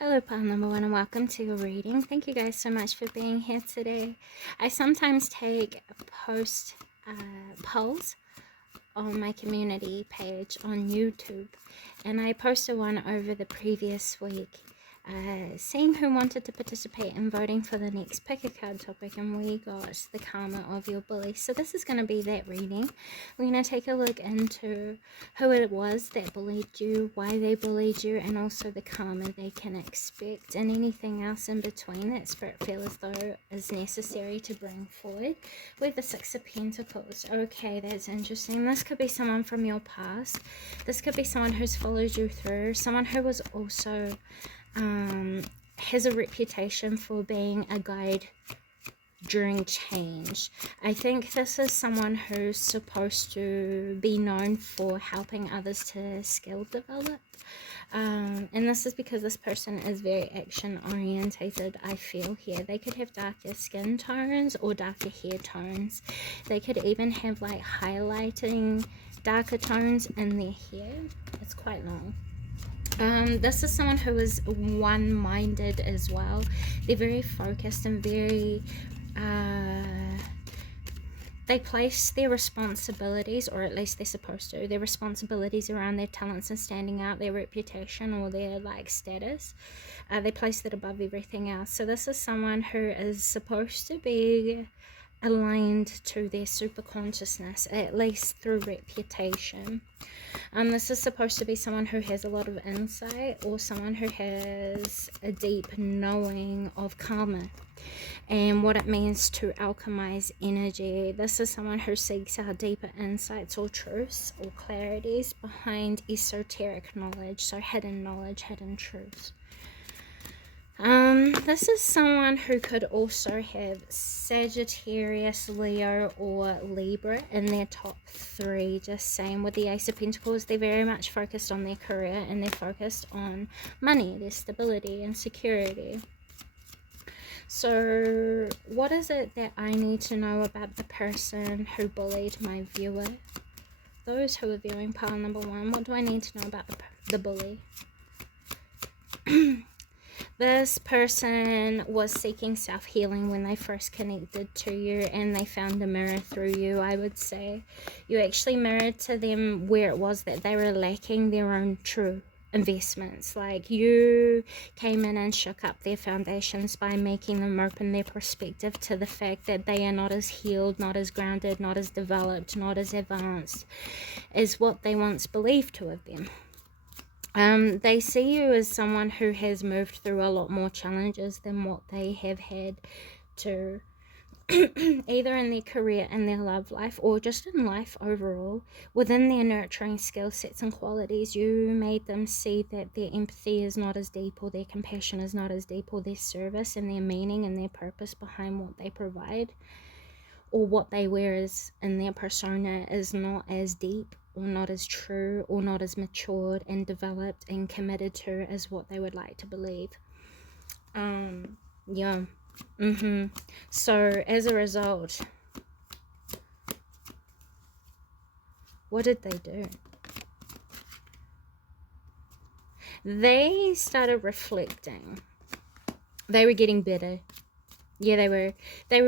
Hello, pile number one, and welcome to your reading. Thank you guys so much for being here today. I sometimes take post polls on my community page on YouTube, and I posted one over the previous week, seeing who wanted to participate in voting for the next pick a card topic, and we got the karma of your bully. So this is going to be that reading. We're going to take a look into who it was that bullied you, why they bullied you, and also the karma they can expect, and anything else in between that Spirit feels as though is necessary to bring forward with the Six of Pentacles. Okay, that's interesting. This could be someone from your past. This could be someone who's followed you through, someone who was also has a reputation for being a guide during change. I think this is someone who's supposed to be known for helping others to skill develop. And this is because this person is very action orientated, I feel here. They could have darker skin tones or darker hair tones. They could even have like highlighting darker tones in their hair. It's quite long. This is someone who is one-minded as well. They're very focused and very they place their responsibilities, or at least they're supposed to, their responsibilities around their talents and standing out, their reputation or their like status, they place that above everything else. So this is someone who is supposed to be aligned to their super consciousness, at least through reputation. This is supposed to be someone who has a lot of insight, or someone who has a deep knowing of karma and what it means to alchemize energy. This is someone who seeks out deeper insights or truths or clarities behind esoteric knowledge, so hidden knowledge, hidden truths. This is someone who could also have Sagittarius, Leo, or Libra in their top three. Just saying, with the Ace of Pentacles, they're very much focused on their career and they're focused on money, their stability and security. So what is it that I need to know about the person who bullied my viewer? Those who are viewing pile number one, what do I need to know about the bully? This person was seeking self-healing when they first connected to you, and they found a mirror through you, I would say. You actually mirrored to them where it was that they were lacking their own true investments. Like, you came in and shook up their foundations by making them open their perspective to the fact that they are not as healed, not as grounded, not as developed, not as advanced as what they once believed to have been. They see you as someone who has moved through a lot more challenges than what they have had to either in their career, in their love life, or just in life overall. Within their nurturing skill sets and qualities, you made them see that their empathy is not as deep, or their compassion is not as deep, or their service and their meaning and their purpose behind what they provide, or what they wear as in their persona, is not as deep, or not as true, or not as matured and developed and committed to as what they would like to believe. Yeah. So as a result, what did they do? They started reflecting. They were getting bitter. Yeah, they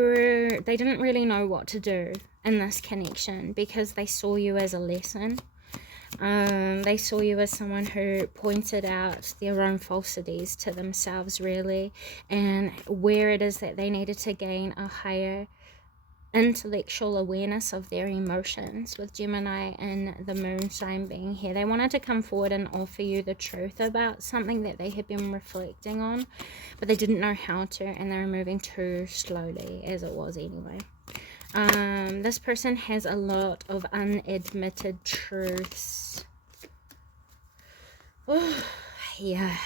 didn't really know what to do in this connection, because they saw you as a lesson. They saw you as someone who pointed out their own falsities to themselves, really, and where it is that they needed to gain a higher intellectual awareness of their emotions, with Gemini and the moon sign being here. They wanted to come forward and offer you the truth about something that they had been reflecting on, but they didn't know how to, and they were moving too slowly, as it was anyway. This person has a lot of unadmitted truths. Yeah.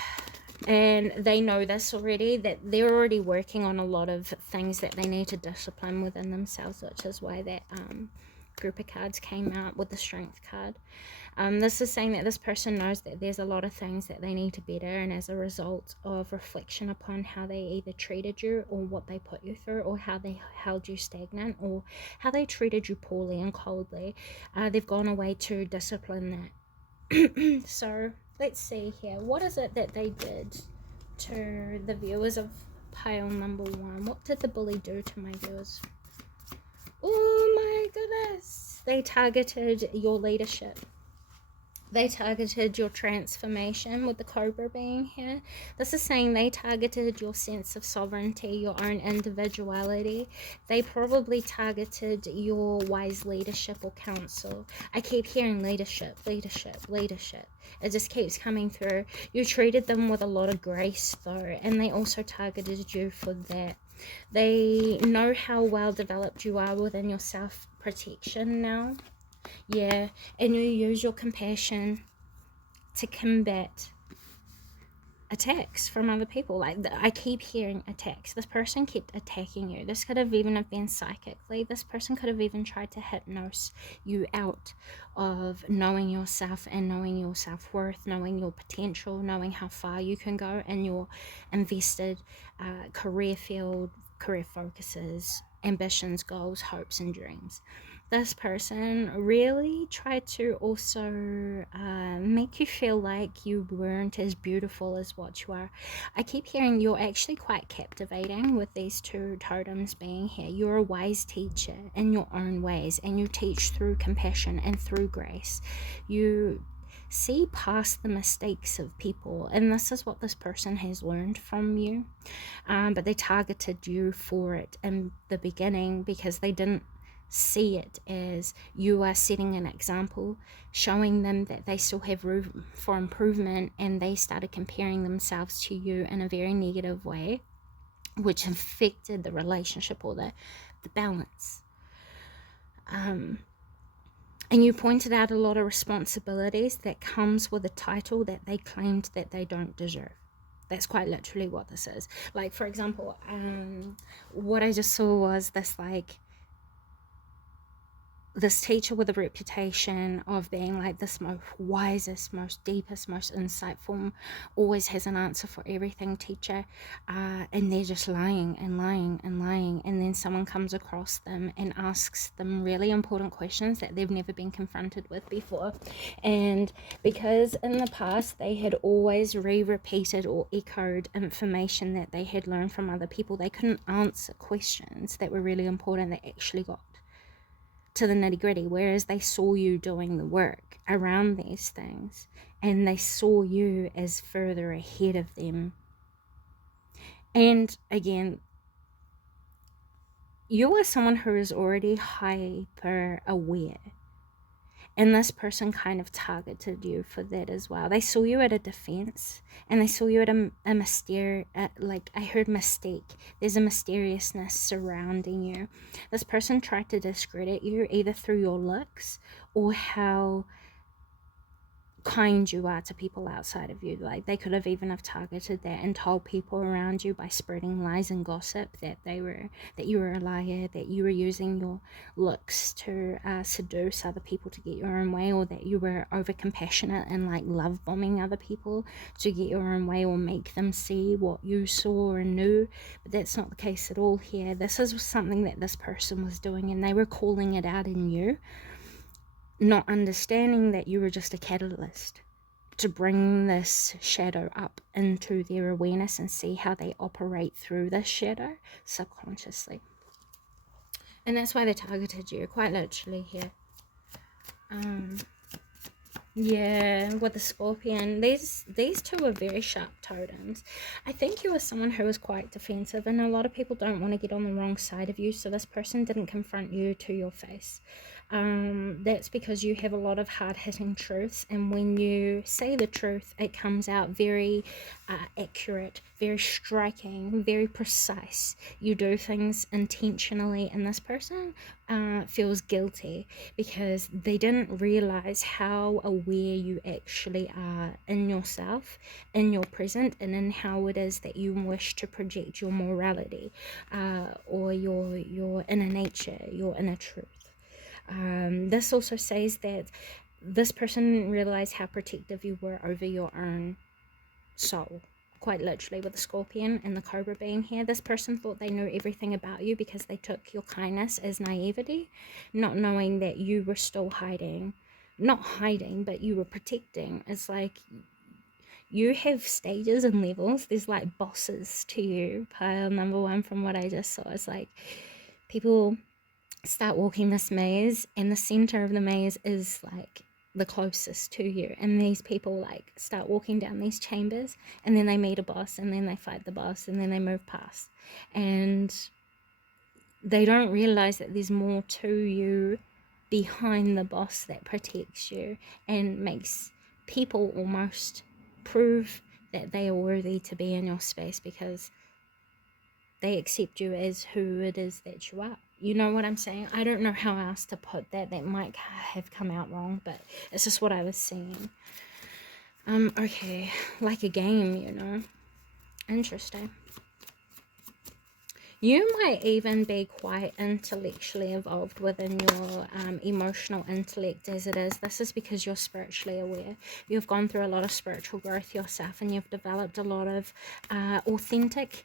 And they know this already, that they're already working on a lot of things that they need to discipline within themselves, which is why that group of cards came out with the Strength card. This is saying that this person knows that there's a lot of things that they need to better, and as a result of reflection upon how they either treated you, or what they put you through, or how they held you stagnant, or how they treated you poorly and coldly, they've gone away to discipline that. So let's see here, what is it that they did? to the viewers of pile number 1. What did the bully do to my viewers? Oh my goodness. They targeted your leadership. They targeted your transformation, with the cobra being here. This is saying they targeted your sense of sovereignty, your own individuality. They probably targeted your wise leadership or counsel. I keep hearing leadership, leadership, leadership. It just keeps coming through. You treated them with a lot of grace though, and they also targeted you for that. They know how well developed you are within your self-protection now. Yeah, and you use your compassion to combat attacks from other people. Like, I keep hearing attacks. This person kept attacking you. This could have even have been psychically. This person could have even tried to hypnose you out of knowing yourself and knowing your self-worth, knowing your potential, knowing how far you can go in your invested career field, career focuses, ambitions, goals, hopes, and dreams. This person really tried to also make you feel like you weren't as beautiful as what you are. I keep hearing you're actually quite captivating with these 2 totems being here. You're a wise teacher in your own ways, and you teach through compassion and through grace. You see past the mistakes of people, and this is what this person has learned from you. But they targeted you for it in the beginning because they didn't see it as you are setting an example, showing them that they still have room for improvement, and they started comparing themselves to you in a very negative way, which affected the relationship or the balance. And you pointed out a lot of responsibilities that comes with a title that they claimed that they don't deserve. That's quite literally what this is. Like, for example, what I just saw was this teacher with a reputation of being like this most wisest, most deepest, most insightful, always has an answer for everything teacher, and they're just lying and lying and lying, and then someone comes across them and asks them really important questions that they've never been confronted with before. And because in the past they had always repeated or echoed information that they had learned from other people, they couldn't answer questions that were really important that actually got to the nitty-gritty, whereas they saw you doing the work around these things, and they saw you as further ahead of them. And again, you are someone who is already hyper aware, and this person kind of targeted you for that as well. They saw you at a defense, and they saw you at a mysterious, like I heard mystique. There's a mysteriousness surrounding you. This person tried to discredit you either through your looks or how kind you are to people outside of you. Like, they could have even have targeted that and told people around you by spreading lies and gossip that you were a liar, that you were using your looks to seduce other people to get your own way, or that you were over compassionate and like love bombing other people to get your own way or make them see what you saw and knew. But that's not the case at all here. This is something that this person was doing, and they were calling it out in you, not understanding that you were just a catalyst to bring this shadow up into their awareness and see how they operate through this shadow subconsciously. And that's why they targeted you, quite literally here. Yeah, with the scorpion, these 2 are very sharp totems. I think you are someone who is quite defensive, and a lot of people don't want to get on the wrong side of you, so this person didn't confront you to your face. That's because you have a lot of hard-hitting truths, and when you say the truth, it comes out very accurate, very striking, very precise. You do things intentionally, and this person feels guilty because they didn't realize how aware you actually are in yourself, in your present, and in how it is that you wish to project your morality, or your inner nature, your inner truth. This also says that this person didn't realize how protective you were over your own soul, quite literally, with the scorpion and the cobra being here. This person thought they knew everything about you because they took your kindness as naivety, not knowing that you were still hiding, not hiding, but you were protecting. It's like you have stages and levels. There's like bosses to you. Pile number one, from what I just saw, it's like people start walking this maze, and the center of the maze is like the closest to you, and these people like start walking down these chambers, and then they meet a boss, and then they fight the boss, and then they move past, and they don't realize that there's more to you behind the boss that protects you and makes people almost prove that they are worthy to be in your space because they accept you as who it is that you are. You know what I'm saying? I don't know how else to put that. That might have come out wrong, but it's just what I was seeing. Okay, like a game, you know. Interesting. You might even be quite intellectually evolved within your emotional intellect as it is. This is because you're spiritually aware. You've gone through a lot of spiritual growth yourself, and you've developed a lot of authentic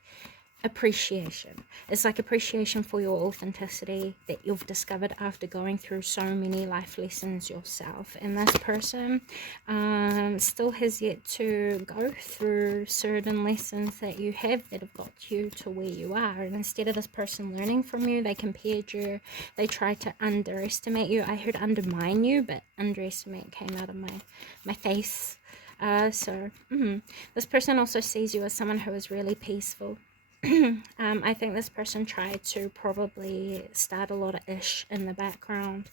appreciation. It's like appreciation for your authenticity that you've discovered after going through so many life lessons yourself. And this person still has yet to go through certain lessons that you have that have got you to where you are. And instead of this person learning from you, they compared you, they tried to underestimate you. I heard undermine you, but underestimate came out of my face. This person also sees you as someone who is really peaceful. I think this person tried to probably start a lot of ish in the background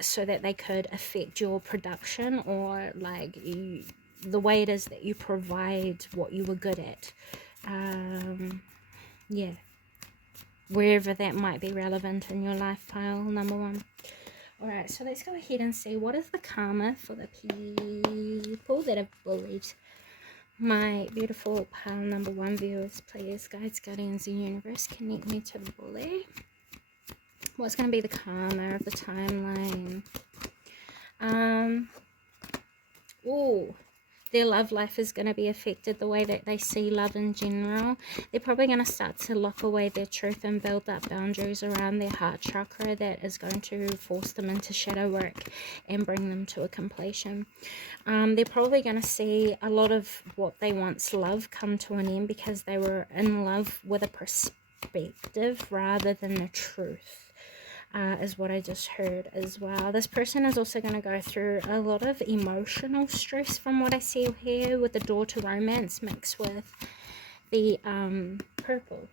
so that they could affect your production, or like the way it is that you provide what you were good at. Yeah, wherever that might be relevant in your life, pile number one. Alright, so let's go ahead and see what is the karma for the people that have bullied my beautiful pile number one viewers. Please, guides, guardians, and universe, connect me to the bully. What's going to be the karma of the timeline? Their love life is going to be affected, the way that they see love in general. They're probably going to start to lock away their truth and build up boundaries around their heart chakra that is going to force them into shadow work and bring them to a completion. They're probably going to see a lot of what they once loved come to an end because they were in love with a perspective rather than the truth. Is what I just heard as well. This person is also going to go through a lot of emotional stress from what I see here, with the door to romance mixed with the purple.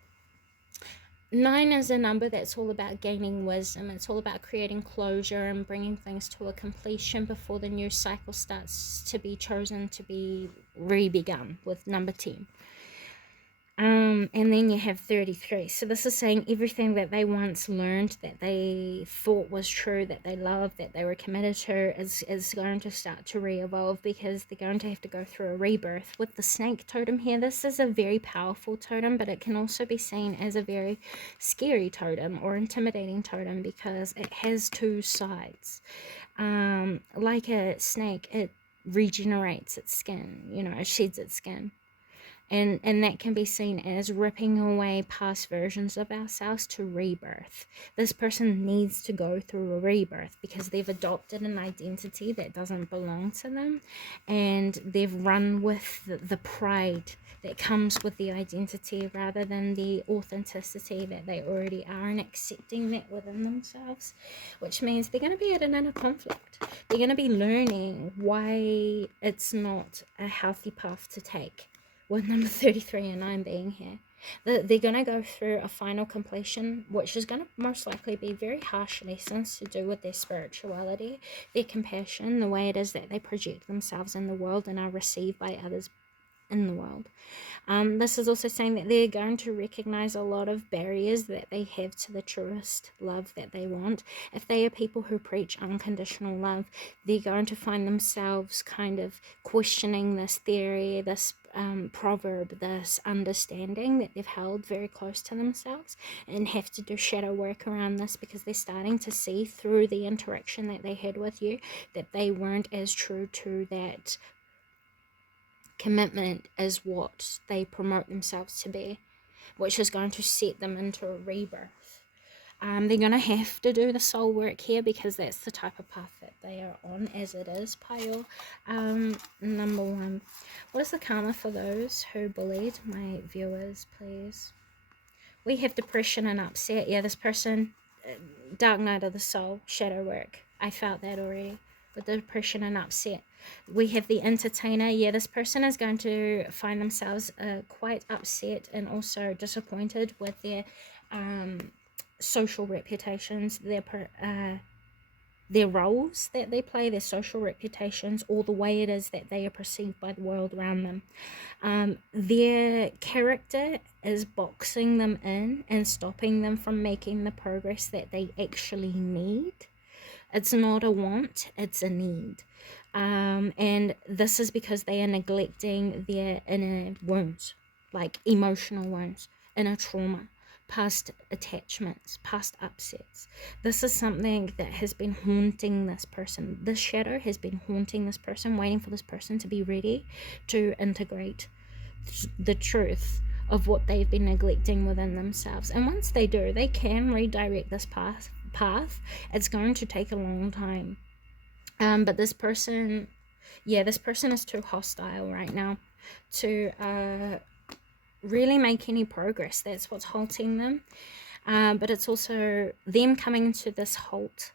9 is a number that's all about gaining wisdom. It's all about creating closure and bringing things to a completion before the new cycle starts to be chosen to be re-begun with number 10. And then you have 33. So this is saying everything that they once learned, that they thought was true, that they loved, that they were committed to, is going to start to re-evolve because they're going to have to go through a rebirth. With the snake totem here, this is a very powerful totem, but it can also be seen as a very scary totem or intimidating totem because it has two sides. Like a snake, it regenerates its skin, you know, it sheds its skin. And that can be seen as ripping away past versions of ourselves to rebirth. This person needs to go through a rebirth because they've adopted an identity that doesn't belong to them, and they've run with the pride that comes with the identity rather than the authenticity that they already are, and accepting that within themselves, which means they're going to be at an inner conflict. They're going to be learning why it's not a healthy path to take, with number 33 and 9 being here. They're going to go through a final completion, which is going to most likely be very harsh lessons to do with their spirituality, their compassion, the way it is that they project themselves in the world and are received by others in the world. This is also saying that they're going to recognize a lot of barriers that they have to the truest love that they want. If they are people who preach unconditional love, they're going to find themselves kind of questioning this theory, this proverb, this understanding that they've held very close to themselves, and have to do shadow work around this because they're starting to see through the interaction that they had with you that they weren't as true to that commitment as what they promote themselves to be, which is going to set them into a rebirth. They're going to have to do the soul work here because that's the type of path that they are on as it is, pile. Number 1. What is the karma for those who bullied my viewers, please? We have depression and upset. Yeah, this person, dark night of the soul, shadow work. I felt that already with the depression and upset. We have the entertainer. Yeah, this person is going to find themselves quite upset and also disappointed with their social reputations, their roles that they play, their social reputations, or the way it is that they are perceived by the world around them. Their character is boxing them in and stopping them from making the progress that they actually need. It's not a want, it's a need. And this is because they are neglecting their inner wounds, like emotional wounds, inner trauma, past attachments, past upsets. This is something that has been haunting this person. This shadow has been haunting this person, waiting for this person to be ready to integrate the truth of what they've been neglecting within themselves. And once they do, they can redirect this path. It's going to take a long time. But this person, this person is too hostile right now to really make any progress. That's what's halting them. But it's also them coming to this halt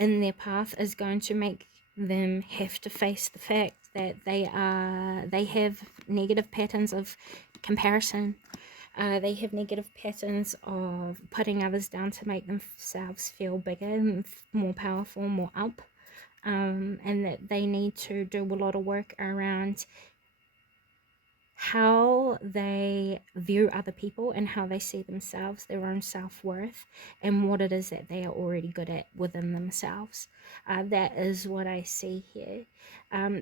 in their path is going to make them have to face the fact that they have negative patterns of comparison. They have negative patterns of putting others down to make themselves feel bigger and more powerful, more up. And that they need to do a lot of work around how they view other people and how they see themselves, their own self-worth, and what it is that they are already good at within themselves. That is what I see here.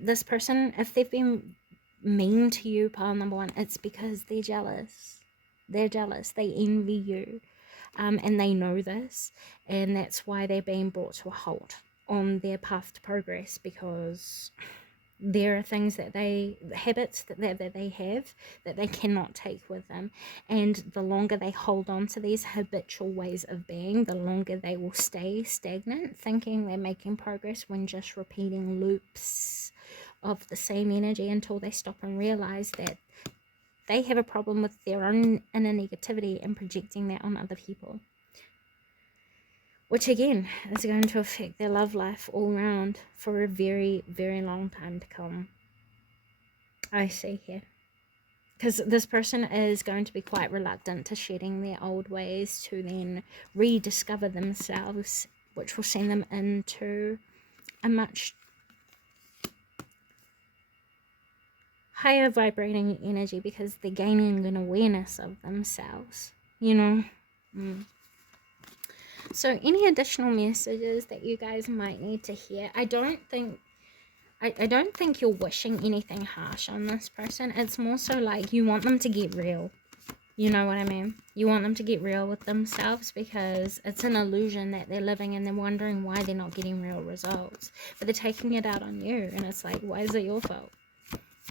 This person, if they've been mean to you, pile number 1, it's because they're jealous. They're jealous. They envy you. And they know this. And that's why they're being brought to a halt on their path to progress, because there are things that habits that they have that they cannot take with them, and the longer they hold on to these habitual ways of being, the longer they will stay stagnant, thinking they're making progress when just repeating loops of the same energy until they stop and realize that they have a problem with their own inner negativity and projecting that on other people, which again is going to affect their love life all around for a very, very long time to come. I see here. Because this person is going to be quite reluctant to shedding their old ways to then rediscover themselves, which will send them into a much higher vibrating energy because they're gaining an awareness of themselves, you know. So any additional messages that you guys might need to hear? I don't think you're wishing anything harsh on this person. It's more so like you want them to get real. You know what I mean? You want them to get real with themselves because it's an illusion that they're living and they're wondering why they're not getting real results. But they're taking it out on you, and it's like, why is it your fault?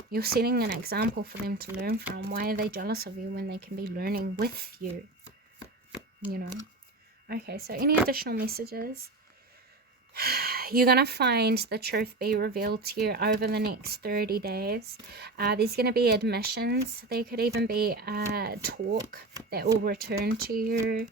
You're setting an example for them to learn from. Why are they jealous of you when they can be learning with you? You know? Okay, so any additional messages? You're going to find the truth be revealed to you over the next 30 days. There's going to be admissions. There could even be talk that will return to you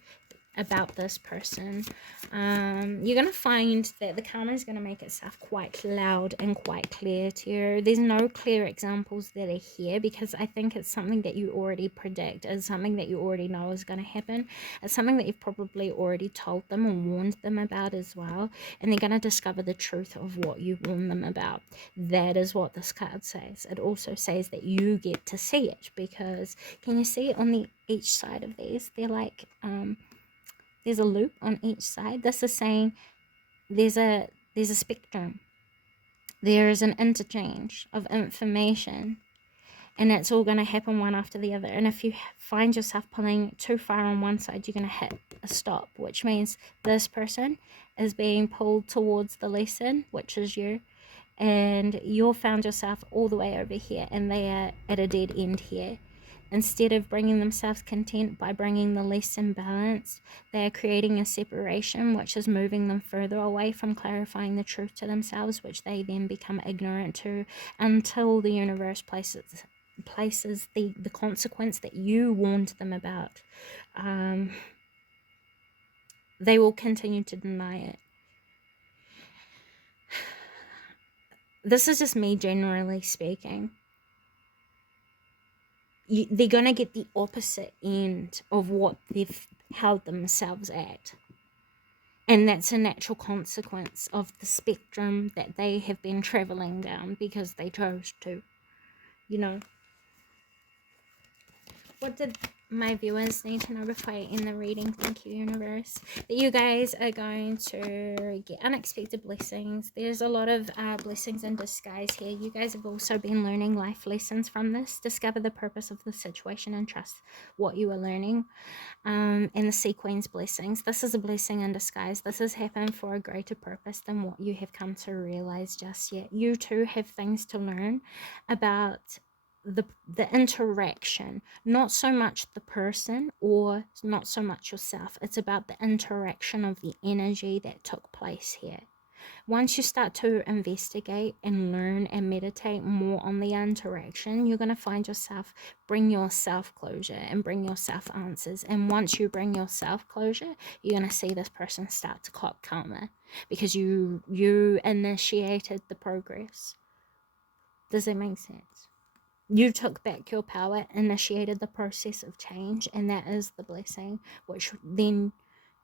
about this person. You're going to find that the karma is going to make itself quite loud and quite clear to you. There's no clear examples that are here because I think it's something that you already predict. It's something that you already know is going to happen. It's something that you've probably already told them or warned them about as well. And they're going to discover the truth of what you warned them about. That is what this card says. It also says that you get to see it because can you see on each side of these? They're like... there's a loop on each side. This is saying there's a spectrum. There is an interchange of information. And it's all going to happen one after the other. And if you find yourself pulling too far on one side, you're going to hit a stop. Which means this person is being pulled towards the lesson, which is you. And you've found yourself all the way over here. And they are at a dead end here. Instead of bringing themselves content by bringing the less imbalance, they are creating a separation which is moving them further away from clarifying the truth to themselves, which they then become ignorant to, until the universe places the consequence that you warned them about. They will continue to deny it. This is just me generally speaking. They're going to get the opposite end of what they've held themselves at. And that's a natural consequence of the spectrum that they have been traveling down because they chose to, you know. What did my viewers need to know before I end the reading? Thank you, universe. That you guys are going to get unexpected blessings. There's a lot of blessings in disguise here. You guys have also been learning life lessons from this. Discover the purpose of the situation and trust what you are learning. And the sequence blessings. This is a blessing in disguise. This has happened for a greater purpose than what you have come to realize just yet. You too have things to learn about the interaction, not so much the person or not so much yourself. It's about the interaction of the energy that took place here. Once you start to investigate and learn and meditate more on the interaction, you're going to find yourself bring yourself closure and bring yourself answers. And once you bring yourself closure, you're going to see this person start to clock karma because you initiated the progress. Does that make sense? You took back your power, initiated the process of change, and that is the blessing, which then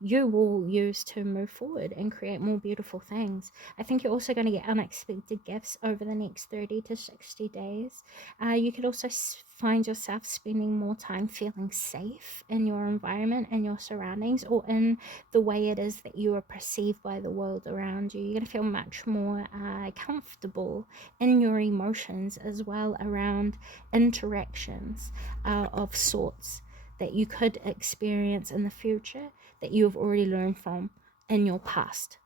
you will use to move forward and create more beautiful things. I think you're also going to get unexpected gifts over the next 30 to 60 days. You could also find yourself spending more time feeling safe in your environment and your surroundings, or in the way it is that you are perceived by the world around you. You're going to feel much more comfortable in your emotions as well around interactions of sorts that you could experience in the future that you have already learned from in your past.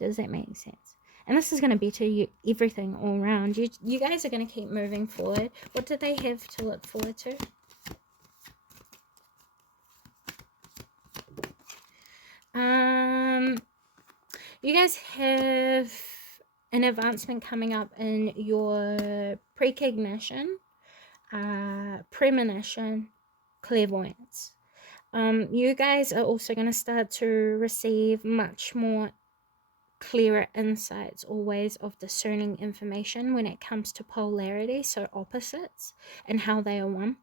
Does that make sense? And this is going to better you everything all around. You guys are going to keep moving forward. What do they have to look forward to? You guys have an advancement coming up in your precognition, premonition, clairvoyance. You guys are also going to start to receive much more clearer insights or ways of discerning information when it comes to polarity, so opposites, and how they are one.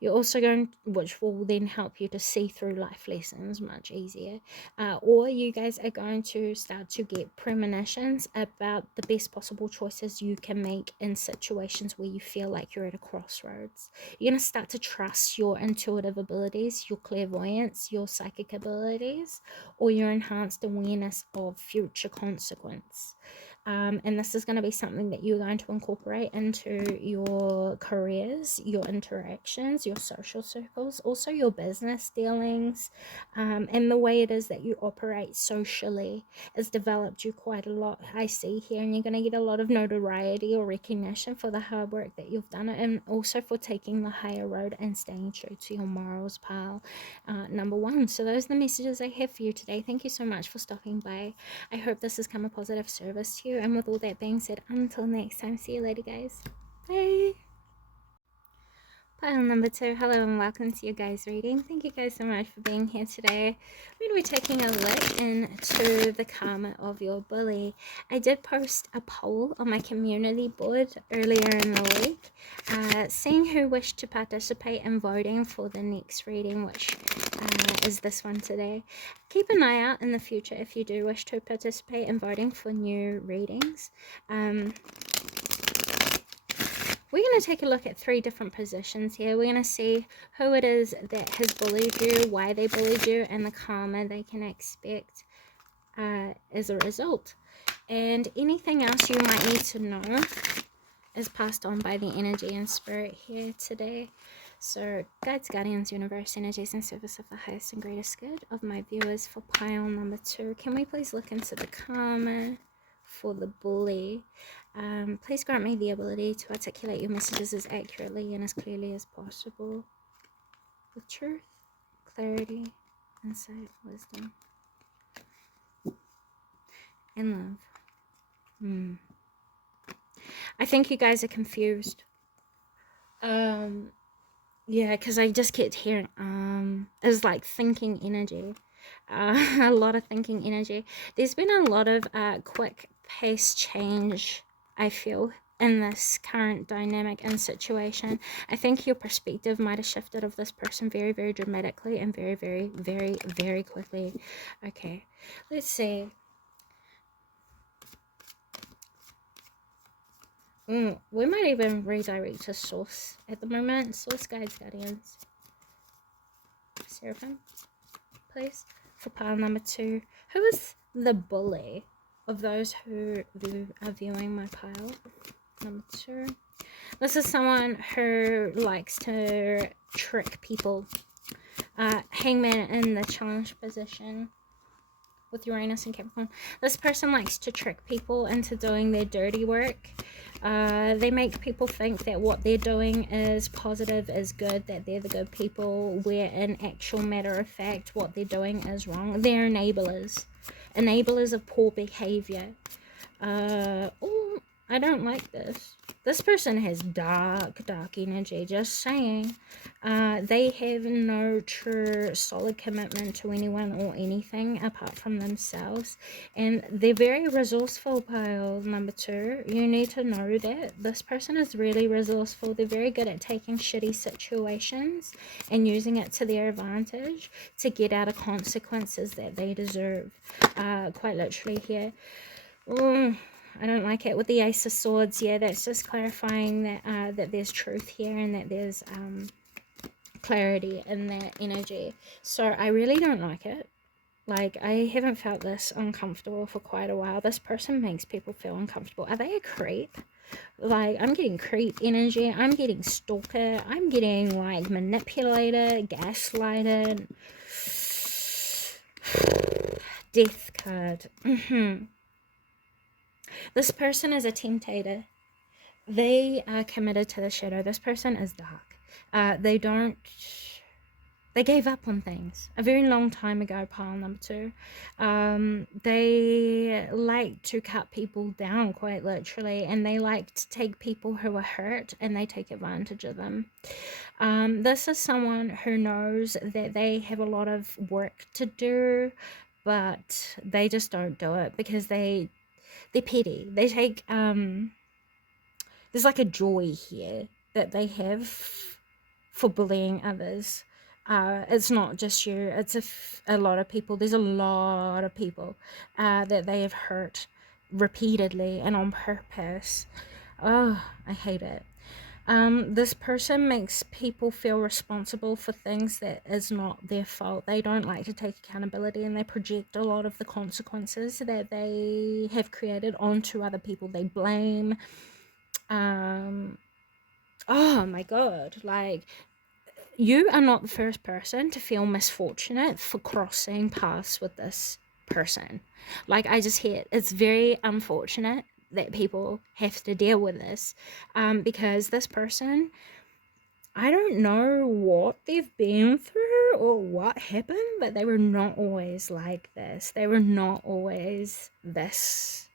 You're also going, which will then help you to see through life lessons much easier. Or you guys are going to start to get premonitions about the best possible choices you can make in situations where you feel like you're at a crossroads. You're going to start to trust your intuitive abilities, your clairvoyance, your psychic abilities, or your enhanced awareness of future consequence. And this is going to be something that you're going to incorporate into your careers, your interactions, your social circles, also your business dealings, and the way it is that you operate socially has developed you quite a lot, I see here, and you're going to get a lot of notoriety or recognition for the hard work that you've done, and also for taking the higher road and staying true to your morals, pal. Number one. So those are the messages I have for you today. Thank you so much for stopping by. I hope this has come a positive service to you. And with all that being said, until next time, see you later, guys. Bye. Pile number 2, hello and welcome to your guys reading. Thank you guys so much for being here today. We're going to be taking a look into the karma of your bully. I did post a poll on my community board earlier in the week, seeing who wished to participate in voting for the next reading, which is this one today. Keep an eye out in the future if you do wish to participate in voting for new readings. We're going to take a look at 3 different positions here. We're going to see who it is that has bullied you, why they bullied you, and the karma they can expect as a result. And anything else you might need to know is passed on by the energy and spirit here today. So, guides, guardians, universe, energies, in service of the highest and greatest good of my viewers for pile number 2. Can we please look into the karma for the bully? Please grant me the ability to articulate your messages as accurately and as clearly as possible. with truth, clarity, insight, wisdom, and love. I think you guys are confused. Yeah, because I just kept hearing, it's like thinking energy. A lot of thinking energy. There's been a lot of quick pace change, I feel, in this current dynamic and situation. I think your perspective might have shifted of this person very, very dramatically and very, very, very, very quickly. Okay, let's see. We might even redirect to source at the moment. Source, guides, guardians. Seraphim, please. For pile number 2. Who is the bully of those who are viewing my pile? Number 2. This is someone who likes to trick people. Hangman in the challenge position with Uranus and Capricorn. This person likes to trick people into doing their dirty work. They make people think that what they're doing is positive, is good, that they're the good people, where in actual matter of fact what they're doing is wrong. They're enablers of poor behavior. Oh, I don't like this. This person has dark energy, just saying. They have no true solid commitment to anyone or anything apart from themselves. And they're very resourceful, pile number 2. You need to know that. This person is really resourceful. They're very good at taking shitty situations and using it to their advantage to get out of consequences that they deserve. Quite literally here. I don't like it with the Ace of Swords. Yeah, that's just clarifying that that there's truth here and that there's clarity in that energy. So I really don't like it. Like, I haven't felt this uncomfortable for quite a while. This person makes people feel uncomfortable. Are they a creep? Like, I'm getting creep energy. I'm getting stalker. I'm getting, like, manipulated, gaslighted. Death card. This person is a temptator. They are committed to the shadow. This person is dark. They gave up on things a very long time ago, pile number 2. They like to cut people down, quite literally, and they like to take people who are hurt and they take advantage of them. This is someone who knows that they have a lot of work to do, but they just don't do it because they're petty. They take there's like a joy here that they have for bullying others. It's not just you, it's a lot of people. There's a lot of people that they have hurt repeatedly and on purpose. Oh, I hate it. This person makes people feel responsible for things that is not their fault. They don't like to take accountability and they project a lot of the consequences that they have created onto other people. They blame. Oh my god, like, you are not the first person to feel misfortunate for crossing paths with this person. Like, I just hear it's very unfortunate that people have to deal with this, because this person, I don't know what they've been through or what happened, but they were not always like this. They were not always this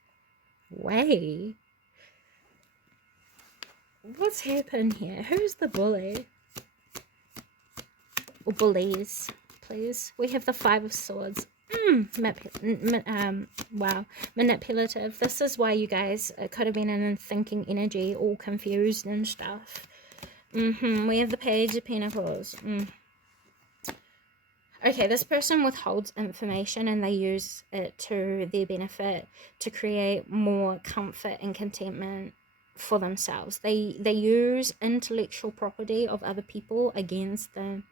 way. What's happened here? Who's the bully? Or bullies, please. We have the 5 of Swords. Wow, manipulative. This is why you guys could have been in a thinking energy, all confused and stuff. We have the Page of Pentacles. Okay, this person withholds information and they use it to their benefit to create more comfort and contentment for themselves. They use intellectual property of other people against them.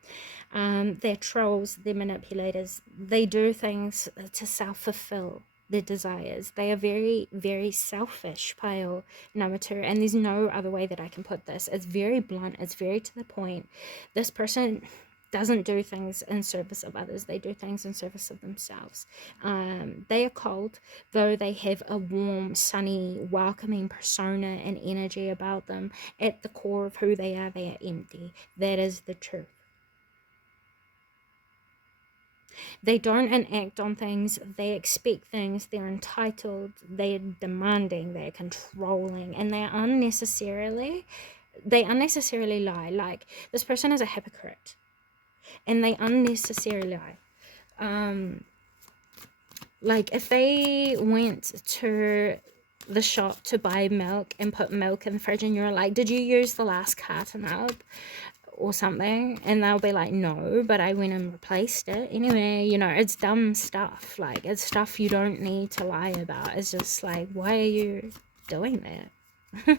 They're trolls, they're manipulators. They do things to self-fulfill their desires. They are very, very selfish, pile number 2, and there's no other way that I can put this. It's very blunt, it's very to the point. This person doesn't do things in service of others. They do things in service of themselves. They are cold, though they have a warm, sunny, welcoming persona and energy about them. At the core of who they are empty. That is the truth. They don't enact on things, they expect things, they're entitled, they're demanding, they're controlling, and they unnecessarily lie. Like, this person is a hypocrite, and they unnecessarily lie. Like, if they went to the shop to buy milk and put milk in the fridge, and you're like, did you use the last carton up or something? And they'll be like, no, but I went and replaced it anyway. You know, it's dumb stuff. Like, it's stuff you don't need to lie about. It's just like, why are you doing that?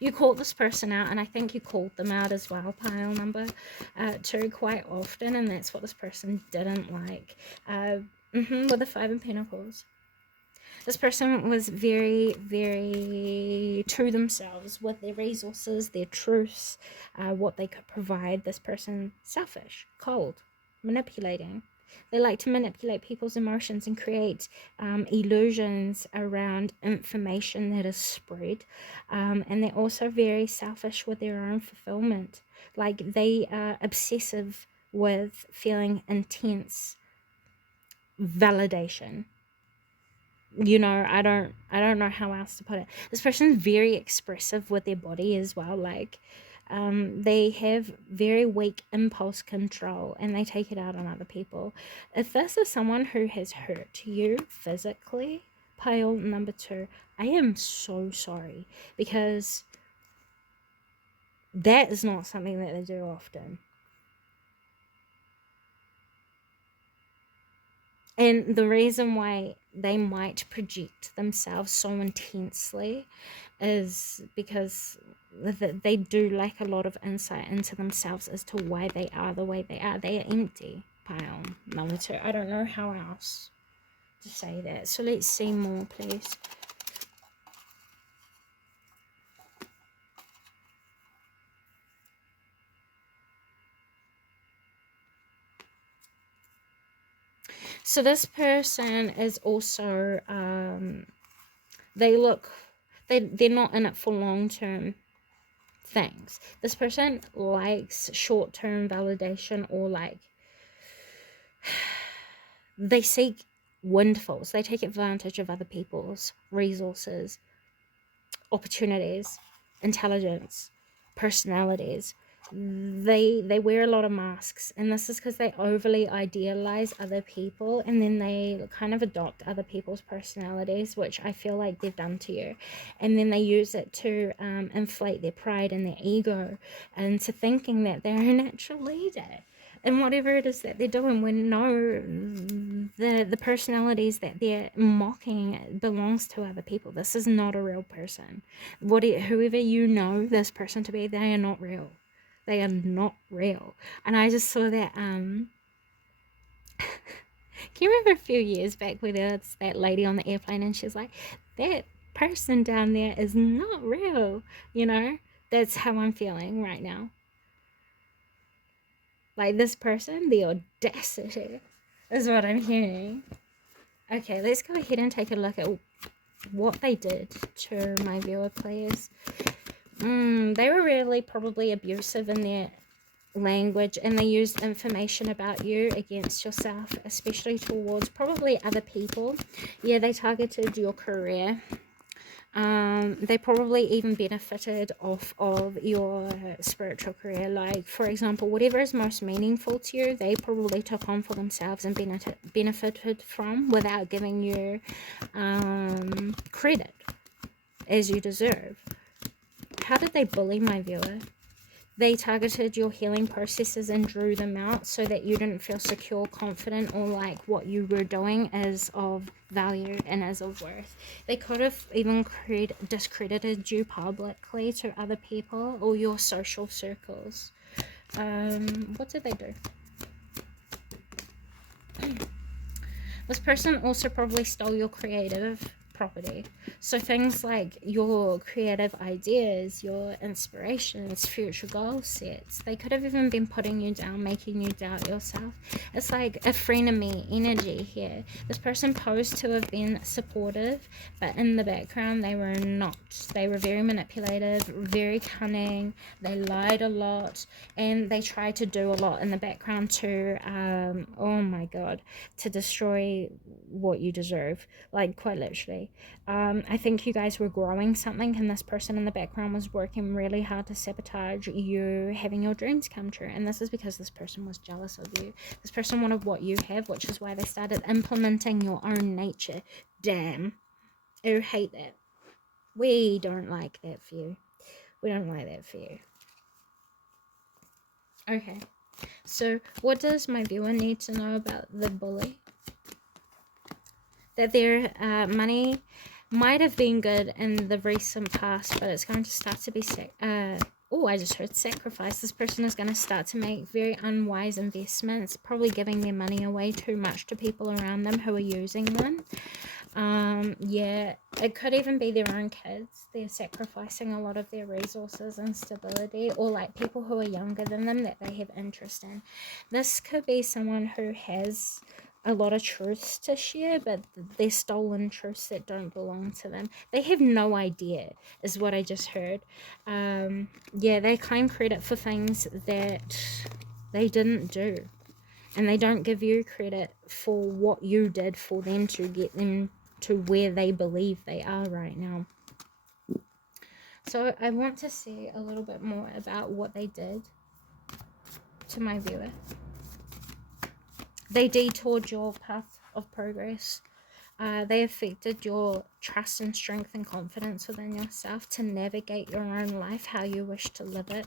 You called this person out, and I think you called them out as well, pile number 2, quite often, and that's what this person didn't like. With the 5 of Pentacles. This person was very, very to themselves with their resources, their truths, what they could provide. This person, selfish, cold, manipulating. They like to manipulate people's emotions and create illusions around information that is spread. And they're also very selfish with their own fulfillment. Like, they are obsessive with feeling intense validation. You know, I don't know how else to put it. This person's very expressive with their body as well. Like, they have very weak impulse control, and they take it out on other people. If this is someone who has hurt you physically, pile number 2, I am so sorry, because that is not something that they do often. And the reason why they might project themselves so intensely is because they do lack a lot of insight into themselves as to why they are the way they are. They are empty, pile number 2. I don't know how else to say that. So let's see more, please. So this person is also, they're not in it for long-term things. This person likes short-term validation, or like, they seek windfalls. They take advantage of other people's resources, opportunities, intelligence, personalities. They wear a lot of masks, and this is because they overly idealize other people, and then they kind of adopt other people's personalities, which I feel like they've done to you, and then they use it to inflate their pride and their ego into thinking that they're a natural leader and whatever it is that they're doing, when no, the personalities that they're mocking belongs to other people. This is not a real person. Whoever you know this person to be, they are not real. They are not real. And I just saw that, can you remember a few years back where there was that lady on the airplane, and she's like, that person down there is not real, you know? That's how I'm feeling right now. Like, this person, the audacity is what I'm hearing. Okay, let's go ahead and take a look at what they did to my viewer, please. They were really probably abusive in their language, and they used information about you against yourself, especially towards probably other people. Yeah, they targeted your career. They probably even benefited off of your spiritual career. Like, for example, whatever is most meaningful to you, they probably took on for themselves and benefited from without giving you credit as you deserve. How did they bully my viewer? They targeted your healing processes and drew them out so that you didn't feel secure, confident, or like what you were doing is of value and is of worth. They could have even discredited you publicly to other people or your social circles. What did they do? This person also probably stole your creative property. So things like your creative ideas, your inspirations, future goal sets, they could have even been putting you down, making you doubt yourself. It's like a frenemy energy here. This person posed to have been supportive, but in the background they were not. They were very manipulative, very cunning, they lied a lot, and they tried to do a lot in the background to oh my god, to destroy what you deserve, like quite literally. I think you guys were growing something, and this person in the background was working really hard to sabotage you having your dreams come true. And this is because this person was jealous of you. This person wanted what you have, which is why they started implementing your own nature. Damn. I hate that. We don't like that for you. We don't like that for you. Okay. So what does my viewer need to know about the bully? That their money might have been good in the recent past, but it's going to start to be I just heard sacrifice. This person is going to start to make very unwise investments, probably giving their money away too much to people around them who are using them. Yeah, it could even be their own kids. They're sacrificing a lot of their resources and stability, or like people who are younger than them that they have interest in. This could be someone who has a lot of truths to share, but they're stolen truths that don't belong to them. They have no idea, is what I just heard. Yeah, they claim credit for things that they didn't do, and they don't give you credit for what you did for them to get them to where they believe they are right now. So I want to see a little bit more about what they did to my viewer. They detoured your path of progress. They affected your trust and strength and confidence within yourself to navigate your own life how you wish to live it.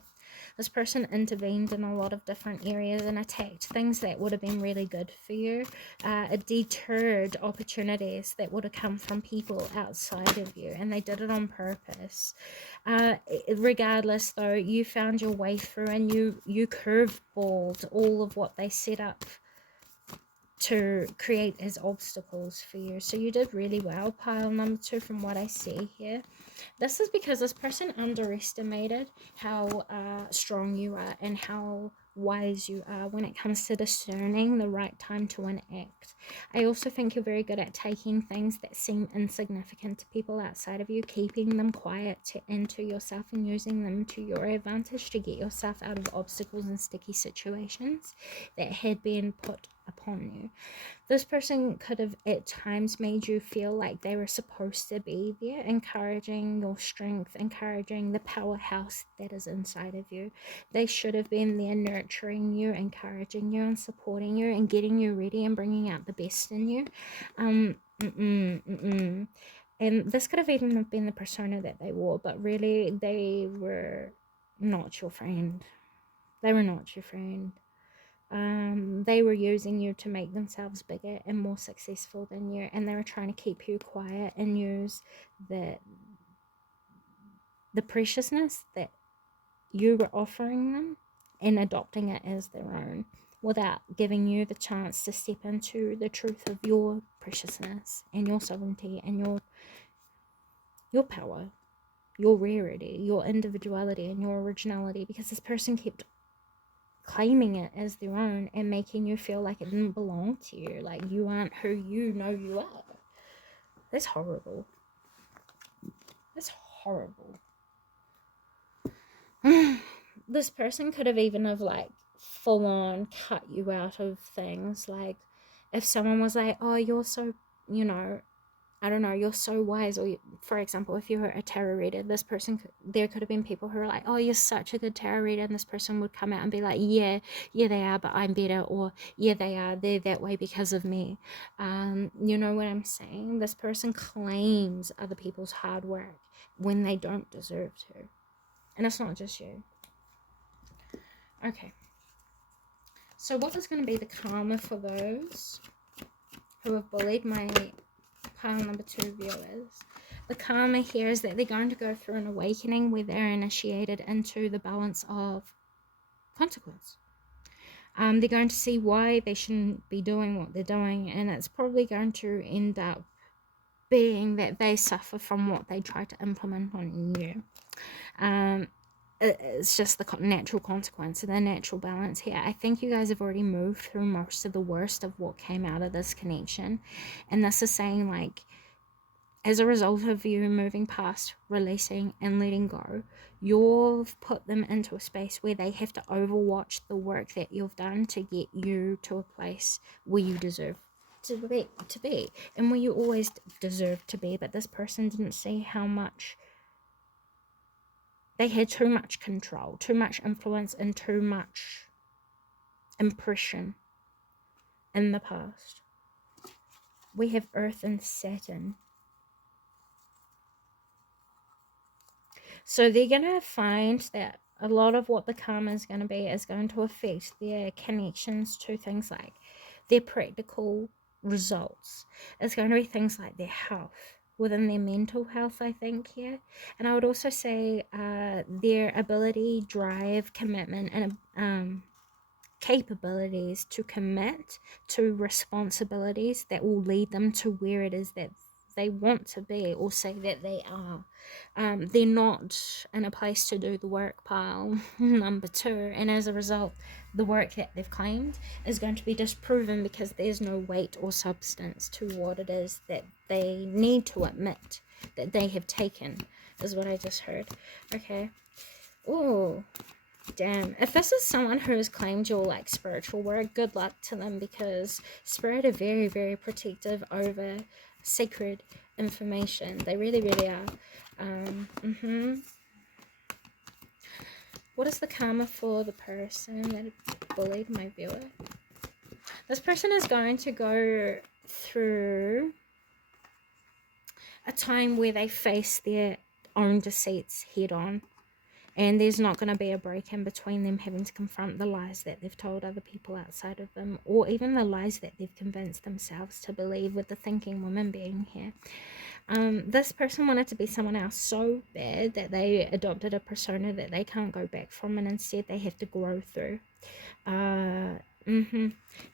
This person intervened in a lot of different areas and attacked things that would have been really good for you. It deterred opportunities that would have come from people outside of you, and they did it on purpose. Regardless, though, you found your way through, and you curveballed all of what they set up to create as obstacles for you. So you did really well, pile number 2, from what I see here. This is because this person underestimated how strong you are and how wise you are when it comes to discerning the right time to enact. I also think you're very good at taking things that seem insignificant to people outside of you, keeping them quiet into yourself, and using them to your advantage to get yourself out of obstacles and sticky situations that had been put upon you. This person could have at times made you feel like they were supposed to be there, encouraging your strength, encouraging the powerhouse that is inside of you. They should have been there nurturing you, encouraging you, and supporting you, and getting you ready and bringing out the best in you. And this could have even been the persona that they wore, but really they were not your friend. They were not your friend. They were using you to make themselves bigger and more successful than you, and they were trying to keep you quiet and use the preciousness that you were offering them and adopting it as their own, without giving you the chance to step into the truth of your preciousness and your sovereignty and your power, your rarity, your individuality, and your originality, because this person kept claiming it as their own and making you feel like it didn't belong to you, like you aren't who you know you are. That's horrible. That's horrible. This person could have even have like full on cut you out of things. Like if someone was like, oh, you're so, I don't know, you're so wise, or for example, if you were a tarot reader, there could have been people who are like, oh, you're such a good tarot reader, and this person would come out and be like, yeah they are, but I'm better, or yeah they are, they're that way because of me. You know what I'm saying? This person claims other people's hard work when they don't deserve to, and it's not just you. Okay, so what is going to be the karma for those who have bullied my pile number 2 viewers? The karma here is that they're going to go through an awakening where they're initiated into the balance of consequence. They're going to see why they shouldn't be doing what they're doing, and it's probably going to end up being that they suffer from what they try to implement on you. It's just the natural consequence of the natural balance here. I think you guys have already moved through most of the worst of what came out of this connection. And this is saying, like, as a result of you moving past, releasing, and letting go, you've put them into a space where they have to overwatch the work that you've done to get you to a place where you deserve to be, and where you always deserve to be. But this person didn't see how much they had too much control, too much influence, and too much impression in the past. We have Earth and Saturn. So they're going to find that a lot of what the karma is going to be is going to affect their connections to things like their practical results. It's going to be things like their health, within their mental health, I think, here. And I would also say their ability, drive, commitment, and capabilities to commit to responsibilities that will lead them to where it is that they want to be, or say that they are. They're not in a place to do the work, pile number 2, and as a result, the work that they've claimed is going to be disproven because there's no weight or substance to what it is that they need to admit that they have taken, is what I just heard. Okay. Oh, damn. If this is someone who has claimed your, like, spiritual work, good luck to them, because Spirit are very, very protective over sacred information. They really, really are. What is the karma for the person that bullied my viewer? This person is going to go through a time where they face their own deceits head on. And there's not going to be a break in between them having to confront the lies that they've told other people outside of them, or even the lies that they've convinced themselves to believe, with the thinking woman being here. This person wanted to be someone else so bad that they adopted a persona that they can't go back from, and instead they have to grow through. And they're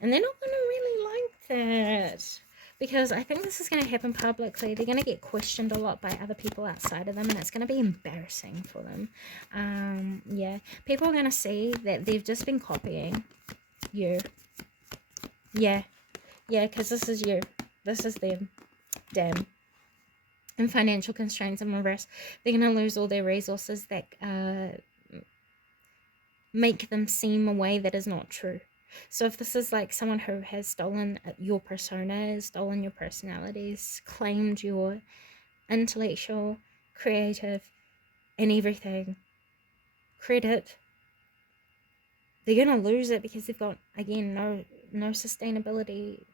not going to really like that, because I think this is going to happen publicly. They're going to get questioned a lot by other people outside of them, and it's going to be embarrassing for them. Yeah, people are going to see that they've just been copying you. Yeah, because this is you. This is them. Damn. And financial constraints in reverse. They're going to lose all their resources that make them seem a way that is not true. So if this is like someone who has stolen your persona, stolen your personalities, claimed your intellectual, creative, and everything credit, they're going to lose it, because they've got, again, no sustainability,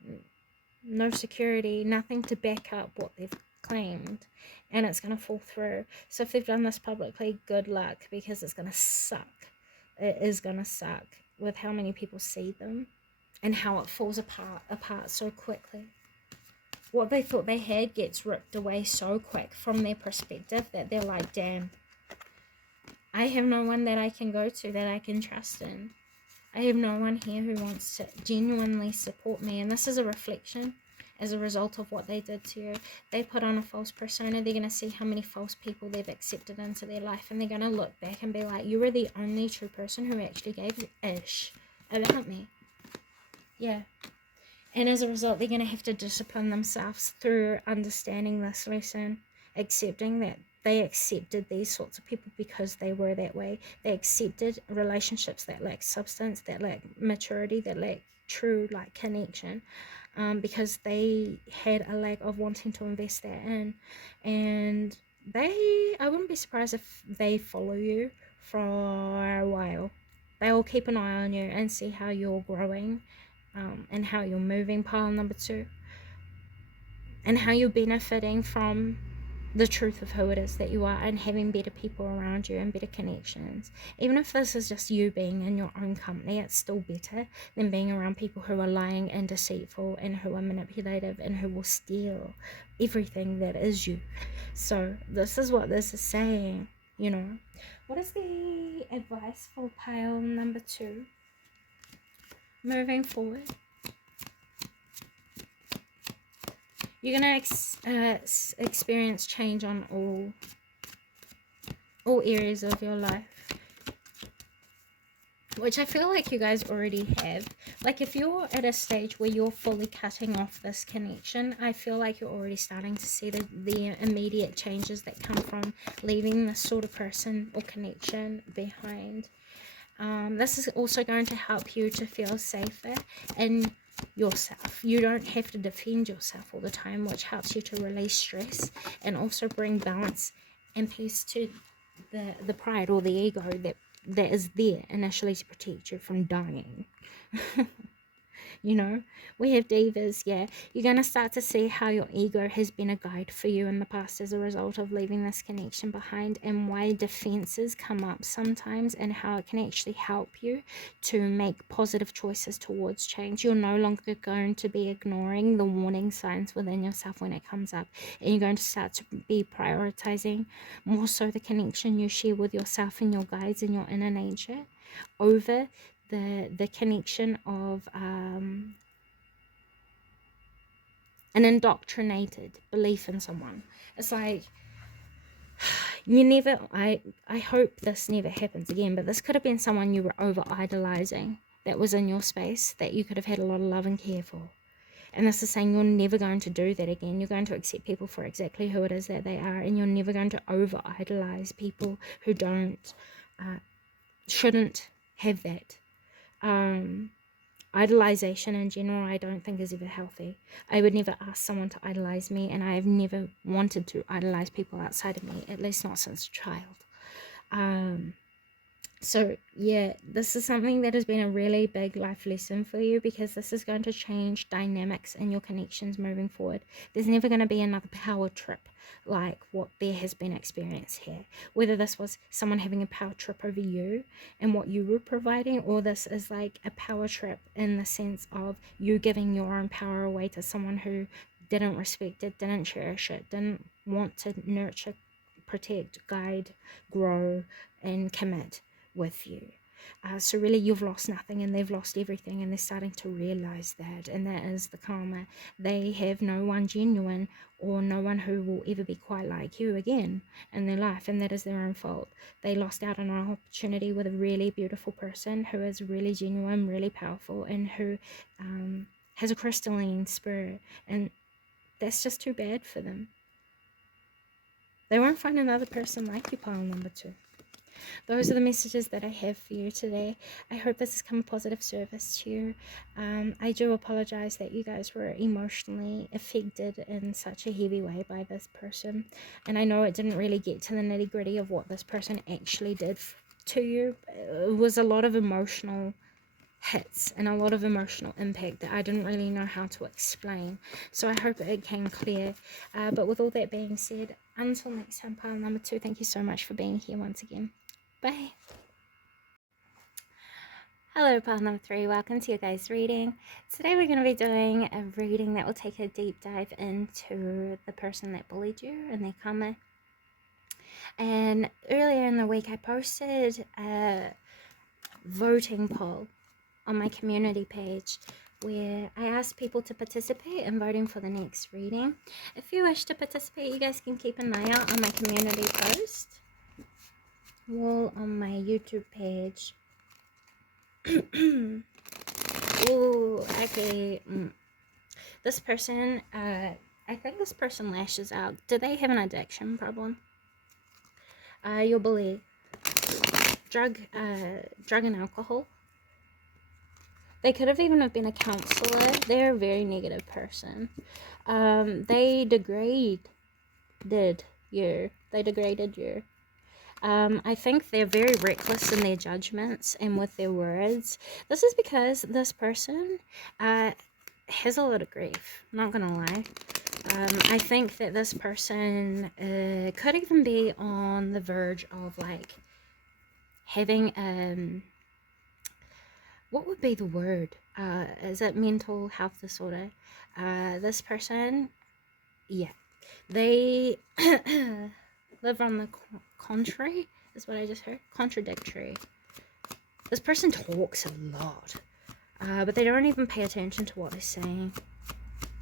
no security, nothing to back up what they've claimed, and it's going to fall through. So if they've done this publicly, good luck, because it's going to suck. It is going to suck with how many people see them and how it falls apart so quickly. What they thought they had gets ripped away so quick from their perspective that they're like, damn, I have no one that I can go to, that I can trust in. I have no one here who wants to genuinely support me. And this is a reflection as a result of what they did to you. They put on a false persona. They're going to see how many false people they've accepted into their life, and they're going to look back and be like, you were the only true person who actually gave a ish about me. Yeah. And as a result, they're going to have to discipline themselves through understanding this lesson, accepting that they accepted these sorts of people because they were that way. They accepted relationships that lack substance, that lack maturity, that lack true, like, connection, because they had a lack of wanting to invest that in. And I wouldn't be surprised if they follow you for a while. They will keep an eye on you and see how you're growing, and how you're moving, pile number 2, and how you're benefiting from the truth of who it is that you are, and having better people around you and better connections. Even if this is just you being in your own company, it's still better than being around people who are lying and deceitful, and who are manipulative, and who will steal everything that is you. So this is what this is saying, you know. What is the advice for pile number 2? Moving forward. You're going to experience change on all areas of your life, which I feel like you guys already have. Like, if you're at a stage where you're fully cutting off this connection, I feel like you're already starting to see the immediate changes that come from leaving this sort of person or connection behind. This is also going to help you to feel safer in yourself. You don't have to defend yourself all the time, which helps you to release stress and also bring balance and peace to the pride or the ego that is there initially to protect you from dying. You know, we have divas. Yeah, you're going to start to see how your ego has been a guide for you in the past as a result of leaving this connection behind, and why defenses come up sometimes, and how it can actually help you to make positive choices towards change. You're no longer going to be ignoring the warning signs within yourself when it comes up, and you're going to start to be prioritizing more so the connection you share with yourself and your guides and your inner nature over the connection of an indoctrinated belief in someone. It's like, you never, I hope this never happens again, but this could have been someone you were over idolizing that was in your space that you could have had a lot of love and care for. And this is saying you're never going to do that again. You're going to accept people for exactly who it is that they are, and you're never going to over idolize people who shouldn't have that. Idolization in general, I don't think is ever healthy. I would never ask someone to idolize me, and I have never wanted to idolize people outside of me, at least not since a child. So yeah, this is something that has been a really big life lesson for you, because this is going to change dynamics in your connections moving forward. There's never going to be another power trip like what there has been experienced here, whether this was someone having a power trip over you and what you were providing, or this is like a power trip in the sense of you giving your own power away to someone who didn't respect it, didn't cherish it, didn't want to nurture, protect, guide, grow, and commit with you. So really, you've lost nothing and they've lost everything, and they're starting to realize that, and that is the karma. They have no one genuine or no one who will ever be quite like you again in their life, and that is their own fault. They lost out on an opportunity with a really beautiful person who is really genuine, really powerful, and who has a crystalline spirit, and that's just too bad for them. They won't find another person like you, pile number 2. Those are the messages that I have for you today. I hope this has come a positive service to you. I do apologize that you guys were emotionally affected in such a heavy way by this person. And I know it didn't really get to the nitty gritty of what this person actually did to you. It was a lot of emotional hits and a lot of emotional impact that I didn't really know how to explain. So I hope it came clear. But with all that being said, until next time, pile number 2, thank you so much for being here once again. Bye. Hello, pile number 3. Welcome to your guys' reading. Today we're going to be doing a reading that will take a deep dive into the person that bullied you and their karma. And earlier in the week, I posted a voting poll on my community page where I asked people to participate in voting for the next reading. If you wish to participate, you guys can keep an eye out on my community post or on my YouTube page. Ooh, okay. This person, I think this person lashes out. Do they have an addiction problem? You'll believe drug and alcohol. They could have even have been a counselor. They're a very negative person. They degraded you. I think they're very reckless in their judgments and with their words. This is because this person has a lot of grief. Not gonna lie. I think that this person could even be on the verge of like having what would be the word? Is it mental health disorder? This person, yeah, they live on the contrary, is what I just heard. Contradictory. This person talks a lot, but they don't even pay attention to what they're saying.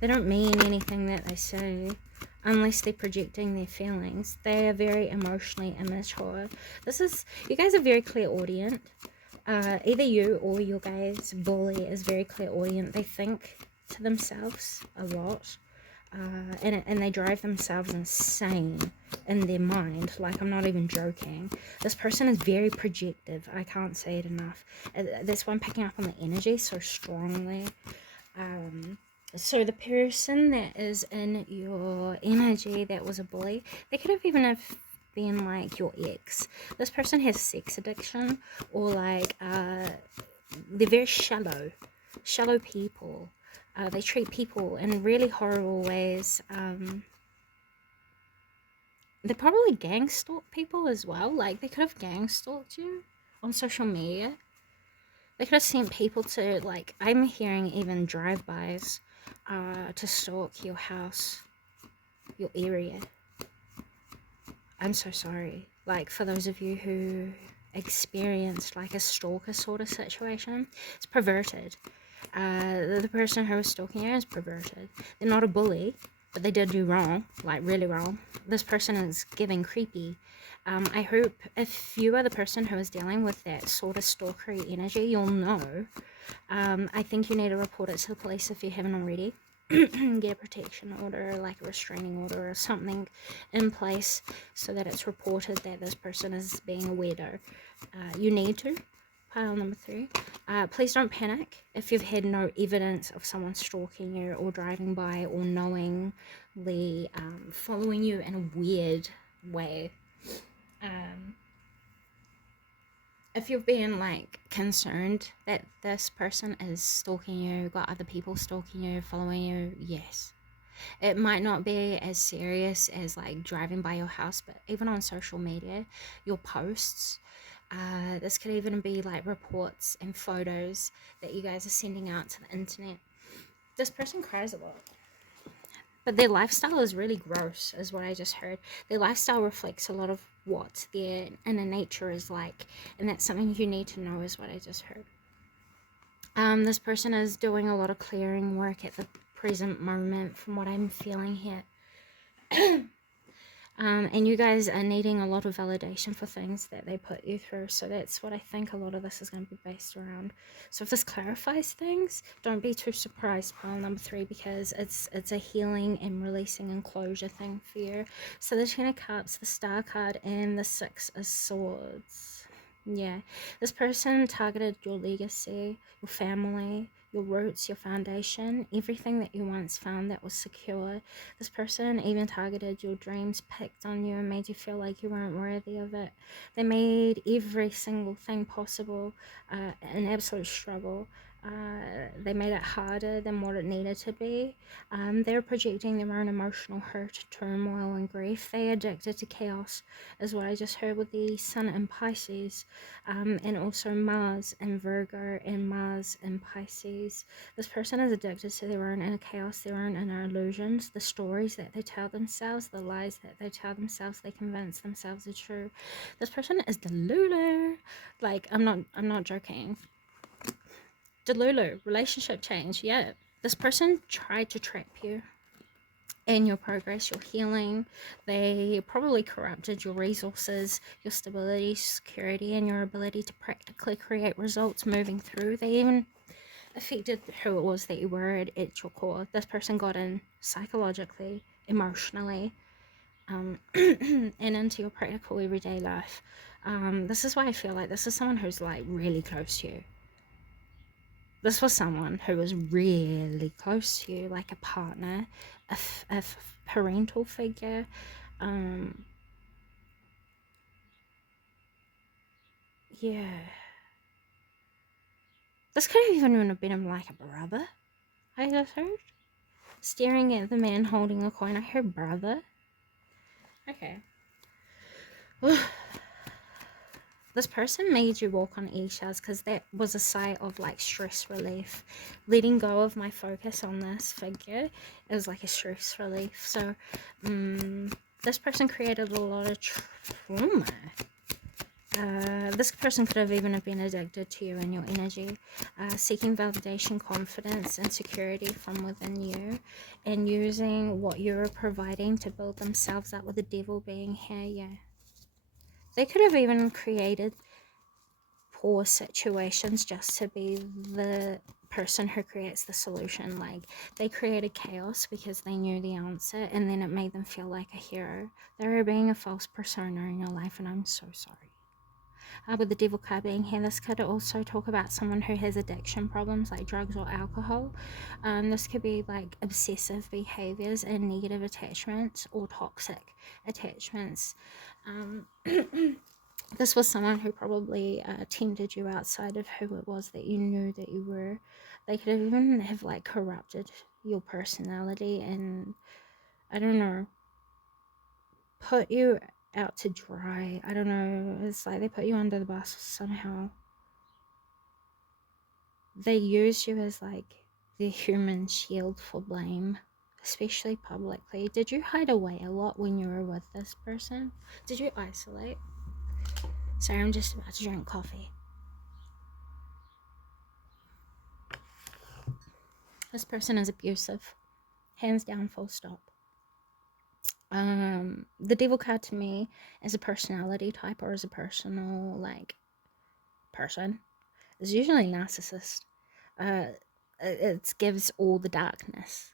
They don't mean anything that they say unless they're projecting their feelings. They are very emotionally immature. You guys are very clairaudient. Either you or your guys' bully is very clairaudient. They think to themselves a lot. And they drive themselves insane in their mind. Like, I'm not even joking. This person is very projective. I can't say it enough. That's why I'm picking up on the energy so strongly. So the person that is in your energy that was a bully, they could have even have been like your ex. This person has sex addiction, or like they're very shallow people. They treat people in really horrible ways. They probably gang stalk people as well. Like, they could have gang stalked you on social media. They could have sent people to, like, I'm hearing even drive-bys to stalk your house, your area. I'm so sorry. Like, for those of you who experienced like a stalker sort of situation, it's perverted. The person who was stalking you is perverted. They're not a bully, but they did do wrong, like really wrong. This person is giving creepy. I hope if you are the person who is dealing with that sort of stalkery energy, you'll know. I think you need to report it to the police if you haven't already. Get a protection order, like a restraining order or something in place so that it's reported that this person is being a weirdo. You need to. Pile number 3. Please don't panic if you've had no evidence of someone stalking you or driving by or knowingly following you in a weird way. If you're being like concerned that this person is stalking you, got other people stalking you, following you, yes. It might not be as serious as like driving by your house, but even on social media, your posts, this could even be like reports and photos that you guys are sending out to the internet. This person cries a lot, but their lifestyle is really gross, is what I just heard. Their lifestyle reflects a lot of what their inner nature is like, and that's something you need to know, is what I just heard. This person is doing a lot of clearing work at the present moment from what I'm feeling here. And you guys are needing a lot of validation for things that they put you through. So that's what I think a lot of this is going to be based around. So if this clarifies things, don't be too surprised, pile number 3, because it's a healing and releasing and closure thing for you. So the 10 of Cups, the Star card, and the 6 of Swords. Yeah, this person targeted your legacy, your family, your roots, your foundation, everything that you once found that was secure. This person even targeted your dreams, picked on you, and made you feel like you weren't worthy of it. They made every single thing possible an absolute struggle. They made it harder than what it needed to be. They're projecting their own emotional hurt, turmoil, and grief. They addicted to chaos, is what I just heard with the Sun in Pisces, and also Mars in Virgo and Mars in Pisces. This person is addicted to their own inner chaos, their own inner illusions, the stories that they tell themselves, the lies that they tell themselves, they convince themselves are true. This person is delulu. Like, I'm not joking. Delulu, relationship change, yeah. This person tried to trap you in your progress, your healing. They probably corrupted your resources, your stability, security, and your ability to practically create results moving through. They even affected who it was that you were at your core. This person got in psychologically, emotionally, and into your practical everyday life. This is why I feel like this is someone who's like really close to you. This was someone who was really close to you, like a partner, a parental figure. Yeah. This could have even been like a brother, I just heard. Staring at the man holding a coin, I heard brother. Okay. This person made you walk on eggshells because that was a sign of like stress relief. Letting go of my focus on this figure, it was like a stress relief. So this person created a lot of trauma. This person could have even been addicted to you and your energy, seeking validation, confidence, and security from within you, and using what you're providing to build themselves up, with the devil being here. Yeah, they could have even created poor situations just to be the person who creates the solution. Like, they created chaos because they knew the answer, and then it made them feel like a hero. They were being a false persona in your life, and I'm so sorry. With the devil card being here, this could also talk about someone who has addiction problems like drugs or alcohol. This could be like obsessive behaviors and negative attachments or toxic attachments. This was someone who probably tempted you outside of who it was that you knew that you were. They could even have like corrupted your personality and, I don't know, put you out to dry. I don't know, it's like they put you under the bus somehow. They use you as like the human shield for blame, especially publicly. Did you hide away a lot when you were with this person? Did you isolate? Sorry, I'm just about to drink coffee. This person is abusive, hands down, full stop. The devil card to me is a personality type, or as a personal like person. It's usually narcissist. It gives all the darkness.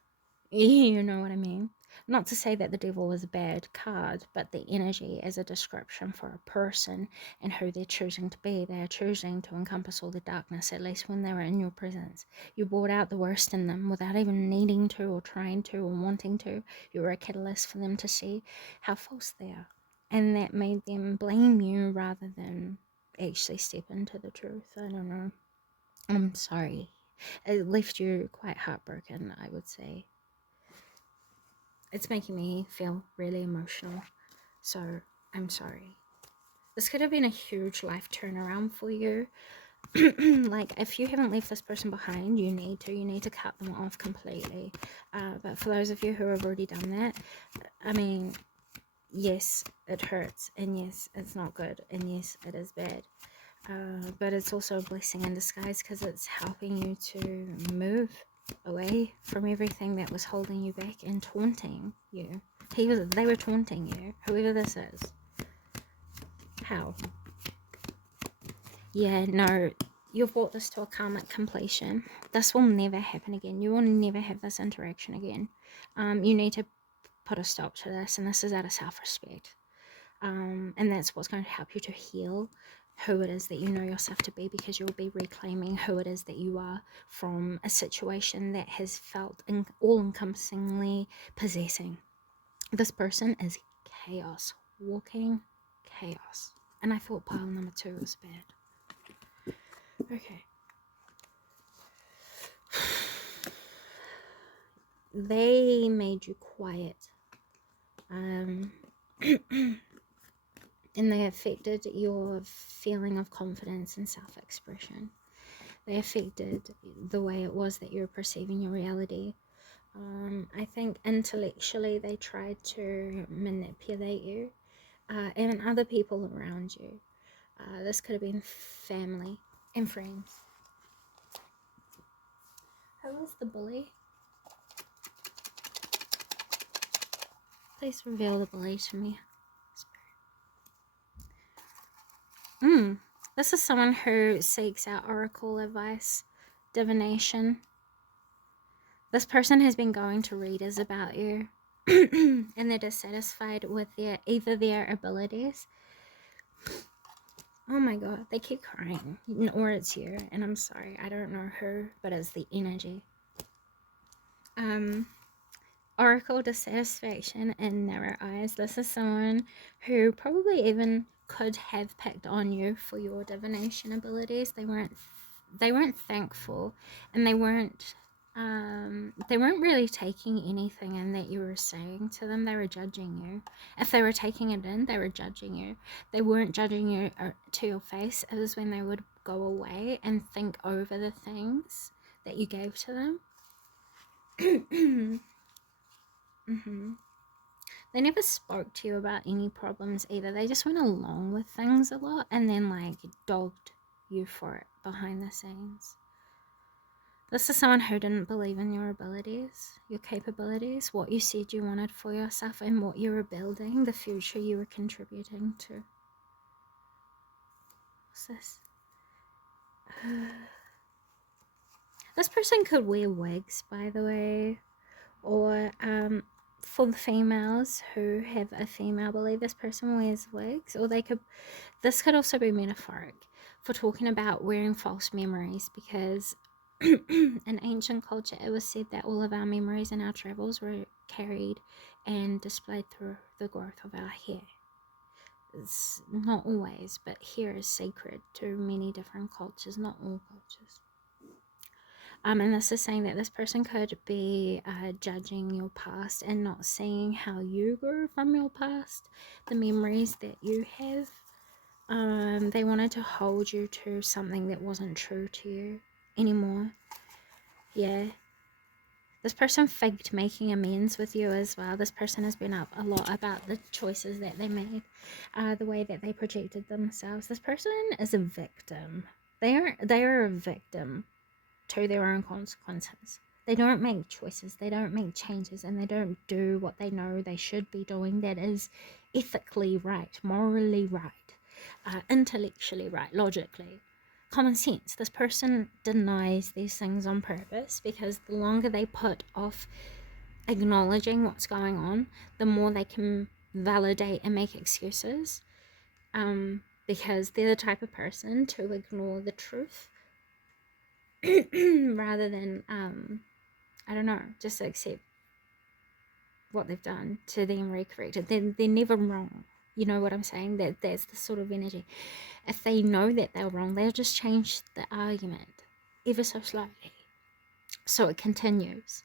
You know what I mean? Not to say that the devil is a bad card, but the energy is a description for a person and who they're choosing to be. They're choosing to encompass all the darkness, at least when they were in your presence. You brought out the worst in them without even needing to or trying to or wanting to. You were a catalyst for them to see how false they are. And that made them blame you rather than actually step into the truth. I don't know. I'm sorry. It left you quite heartbroken, I would say. It's making me feel really emotional, so I'm sorry. This could have been a huge life turnaround for you. Like, if you haven't left this person behind, you need to cut them off completely. But for those of you who have already done that, I mean, yes, it hurts, and yes, it's not good, and yes, it is bad. But it's also a blessing in disguise, because it's helping you to move away from everything that was holding you back and taunting you. They were taunting you, whoever this is. How? Yeah, no, you've brought this to a karmic completion. This will never happen again. You will never have this interaction again. You need to put a stop to this, and this is out of self-respect. And that's what's going to help you to heal who it is that you know yourself to be, because you'll be reclaiming who it is that you are from a situation that has felt all-encompassingly possessing. This person is chaos, walking chaos. And I thought pile number 2 was bad. Okay. They made you quiet. And they affected your feeling of confidence and self-expression. They affected the way it was that you're perceiving your reality. I think intellectually they tried to manipulate you, and other people around you. This could have been family and friends. Who was the bully? Please reveal the bully to me. This is someone who seeks out oracle advice, divination. This person has been going to readers about you and they're dissatisfied with either their abilities. Oh my god, they keep crying. Or it's you, and I'm sorry, I don't know who, but it's the energy. Oracle dissatisfaction and narrow eyes. This is someone who probably even could have picked on you for your divination abilities. They weren't thankful, and they weren't really taking anything in that you were saying to them. They were judging you. If they were taking it in, they were judging you. They weren't judging you to your face. It was when they would go away and think over the things that you gave to them. They never spoke to you about any problems either. They just went along with things a lot and then like dogged you for it behind the scenes. This is someone who didn't believe in your abilities, your capabilities, what you said you wanted for yourself, and what you were building, the future you were contributing to. What's this? This person could wear wigs, by the way, or for the females who have a female belly, this person wears wigs, or this could also be metaphoric for talking about wearing false memories, because in ancient culture it was said that all of our memories and our travels were carried and displayed through the growth of our hair. It's not always, but hair is sacred to many different cultures, not all cultures. And this is saying that this person could be judging your past and not seeing how you grew from your past, the memories that you have. They wanted to hold you to something that wasn't true to you anymore. Yeah. This person faked making amends with you as well. This person has been up a lot about the choices that they made, the way that they projected themselves. This person is a victim. They are a victim to their own consequences. They don't make choices, they don't make changes, and they don't do what they know they should be doing that is ethically right, morally right, intellectually right, logically. Common sense. This person denies these things on purpose, because the longer they put off acknowledging what's going on, the more they can validate and make excuses, because they're the type of person to ignore the truth rather than I don't know, just accept what they've done to then recorrect it. They're never wrong. You know what I'm saying? That's the sort of energy. If they know that they're wrong, they'll just change the argument ever so slightly, so it continues.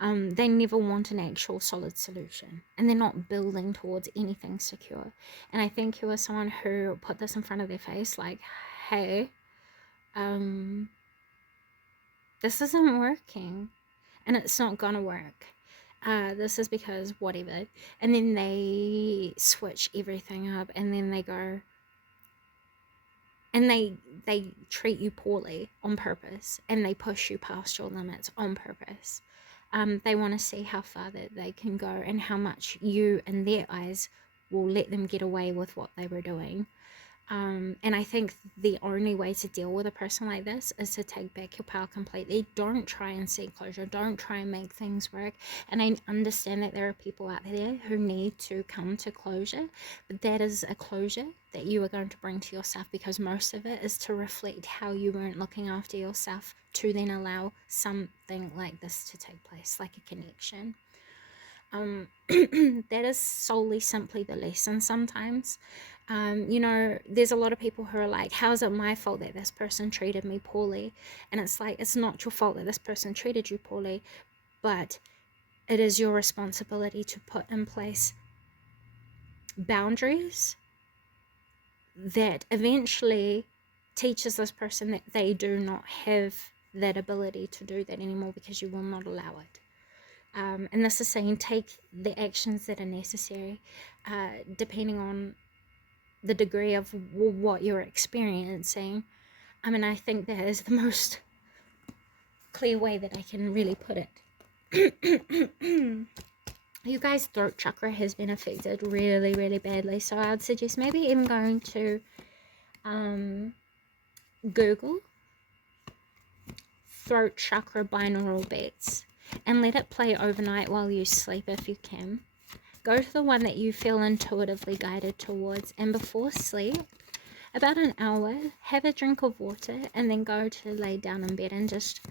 They never want an actual solid solution, and they're not building towards anything secure. And I think you are someone who put this in front of their face, like, hey, this isn't working, and it's not gonna work. This is because whatever. And then they switch everything up, and then they go and they treat you poorly on purpose, and they push you past your limits on purpose. They want to see how far that they can go, and how much you in their eyes will let them get away with what they were doing. And I think the only way to deal with a person like this is to take back your power completely. Don't try and seek closure. Don't try and make things work. And I understand that there are people out there who need to come to closure, but that is a closure that you are going to bring to yourself, because most of it is to reflect how you weren't looking after yourself, to then allow something like this to take place, like a connection. That is solely simply the lesson sometimes. You know, there's a lot of people who are like, how is it my fault that this person treated me poorly? And it's like, it's not your fault that this person treated you poorly, but it is your responsibility to put in place boundaries that eventually teaches this person that they do not have that ability to do that anymore, because you will not allow it. And this is saying take the actions that are necessary, depending on the degree of what you're experiencing. I mean, I think that is the most clear way that I can really put it. You guys' throat chakra has been affected really, really badly. So I'd suggest maybe even going to Google throat chakra binaural beats and let it play overnight while you sleep if you can. Go to the one that you feel intuitively guided towards, and before sleep, about an hour, have a drink of water, and then go to lay down in bed and just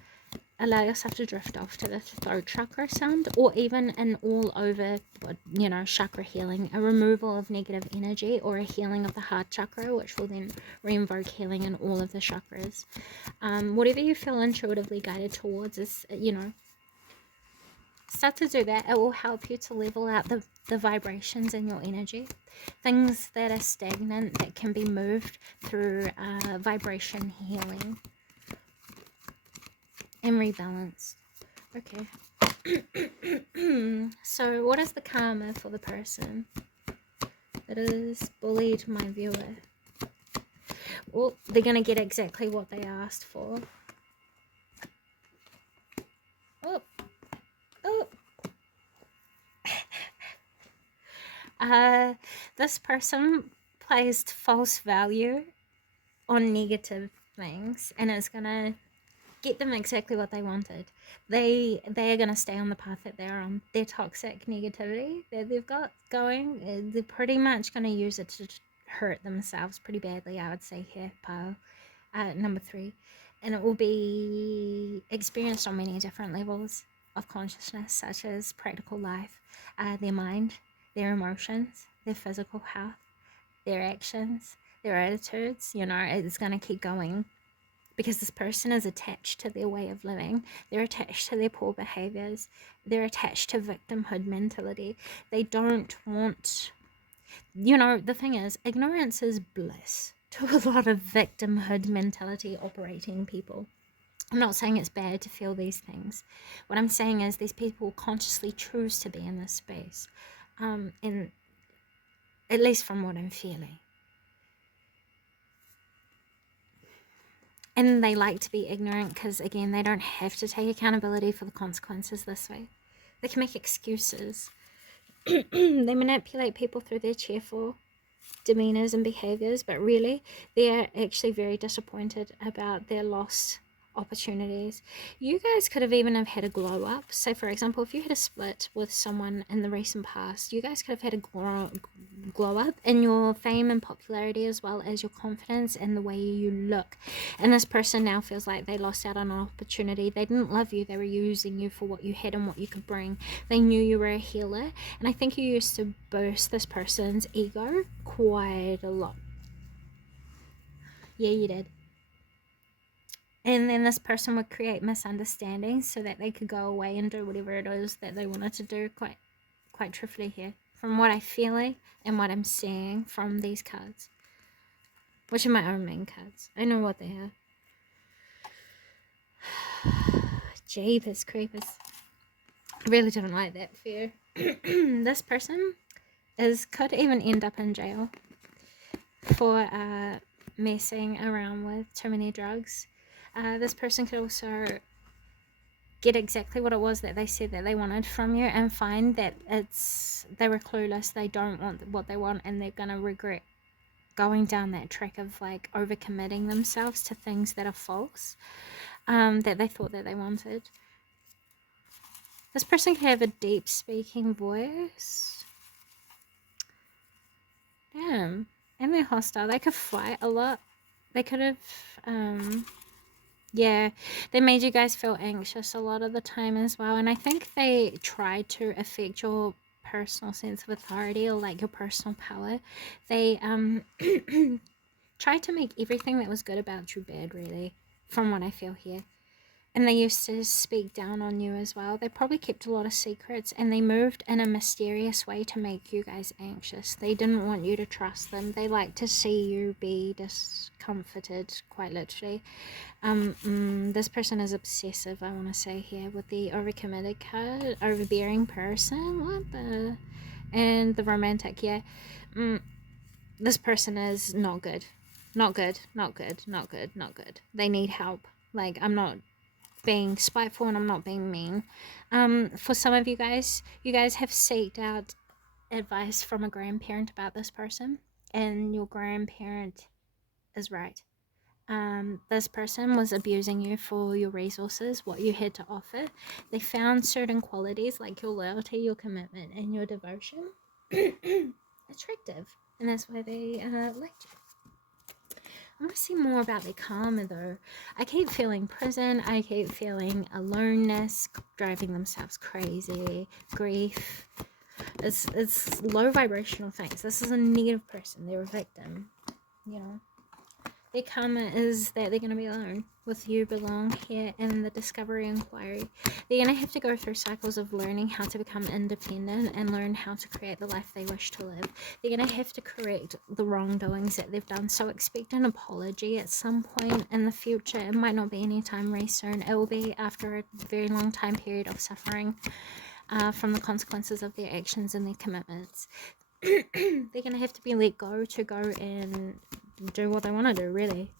allow yourself to drift off to the throat chakra sound, or even an all over, you know, chakra healing, a removal of negative energy, or a healing of the heart chakra, which will then re-invoke healing in all of the chakras. Whatever you feel intuitively guided towards is, you know, start to do that. It will help you to level out the vibrations in your energy. Things that are stagnant, that can be moved through vibration healing and rebalanced. Okay. So what is the karma for the person that has bullied my viewer? Well, they're going to get exactly what they asked for. Oh, oh. This person placed false value on negative things, and it's going to get them exactly what they wanted. They are going to stay on the path that they're on. Their toxic negativity that they've got going, they're pretty much going to use it to hurt themselves pretty badly, I would say here, pile. Number 3. And it will be experienced on many different levels of consciousness, such as practical life, their mind, their emotions, their physical health, their actions, their attitudes. You know, it's going to keep going, because this person is attached to their way of living. They're attached to their poor behaviors. They're attached to victimhood mentality. They don't want, you know, the thing is, ignorance is bliss to a lot of victimhood mentality operating people. I'm not saying it's bad to feel these things. What I'm saying is these people consciously choose to be in this space, and at least from what I'm feeling. And they like to be ignorant because, again, they don't have to take accountability for the consequences this way. They can make excuses. They manipulate people through their cheerful demeanors and behaviors, but really, they're actually very disappointed about their lost opportunities. You guys could have even have had a glow up. So, for example, if you had a split with someone in the recent past, you guys could have had a glow up in your fame and popularity, as well as your confidence and the way you look. And this person now feels like they lost out on an opportunity. They didn't love you. They were using you for what you had and what you could bring. They knew you were a healer, and I think you used to burst this person's ego quite a lot. Yeah, you did. And then this person would create misunderstandings so that they could go away and do whatever it is that they wanted to do, quite truthfully here, from what I'm feeling and what I'm seeing from these cards, which are my own main cards. I know what they are. Jeepers creepers. I really don't like that fear. This person could even end up in jail for messing around with too many drugs. This person could also get exactly what it was that they said that they wanted from you, and find that they were clueless, they don't want what they want, and they're gonna regret going down that track of like overcommitting themselves to things that are false, that they thought that they wanted. This person could have a deep speaking voice. Damn. And they're hostile. They could fight a lot. They could have yeah, they made you guys feel anxious a lot of the time as well. And I think they tried to affect your personal sense of authority, or like your personal power. They tried to make everything that was good about you bad, really, from what I feel here. And they used to speak down on you as well. They probably kept a lot of secrets, and they moved in a mysterious way to make you guys anxious. They didn't want you to trust them. They like to see you be discomforted, quite literally. This person is obsessive, I want to say here, with the overcommitted card, overbearing person. What the? And the romantic, yeah. This person is not good. Not good, not good, not good, not good. They need help. Like, I'm not being spiteful and I'm not being mean. For some of you guys have seeked out advice from a grandparent about this person, and your grandparent is right. This person was abusing you for your resources, what you had to offer. They found certain qualities like your loyalty, your commitment, and your devotion attractive, and that's why they liked you. I want to see more about their karma though. I keep feeling prison. I keep feeling aloneness, driving themselves crazy, grief. It's low vibrational things. This is a negative person. They're a victim, you know. Their karma is that they're going to be alone with you belong here in the discovery inquiry. They're going to have to go through cycles of learning how to become independent and learn how to create the life they wish to live. They're going to have to correct the wrongdoings that they've done. So expect an apology at some point in the future. It might not be anytime very soon. It will be after a very long time period of suffering. from the consequences of their actions and their commitments. They're going to have to be let go to go and do what they want to do, really.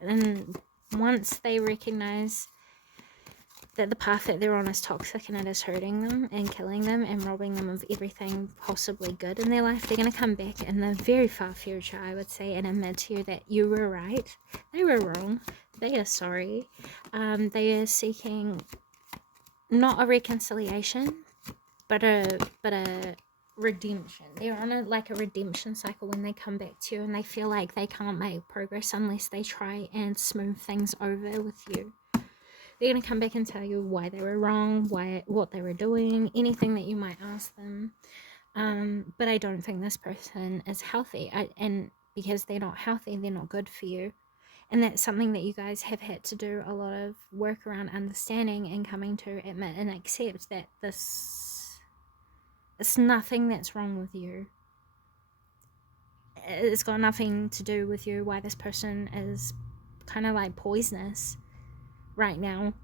And once they recognize that the path that they're on is toxic and it is hurting them and killing them and robbing them of everything possibly good in their life, they're going to come back in the very far future, I would say, and admit to you that you were right, they were wrong, they are sorry. They are seeking not a reconciliation, but a redemption. They're on a redemption cycle when they come back to you, and they feel like they can't make progress unless they try and smooth things over with you. They're going to come back and tell you why they were wrong, what they were doing, anything that you might ask them. But I don't think this person is healthy. And because they're not healthy, they're not good for you. And that's something that you guys have had to do a lot of work around understanding and coming to admit and accept that it's nothing that's wrong with you. It's got nothing to do with you, why this person is kind of like poisonous right now.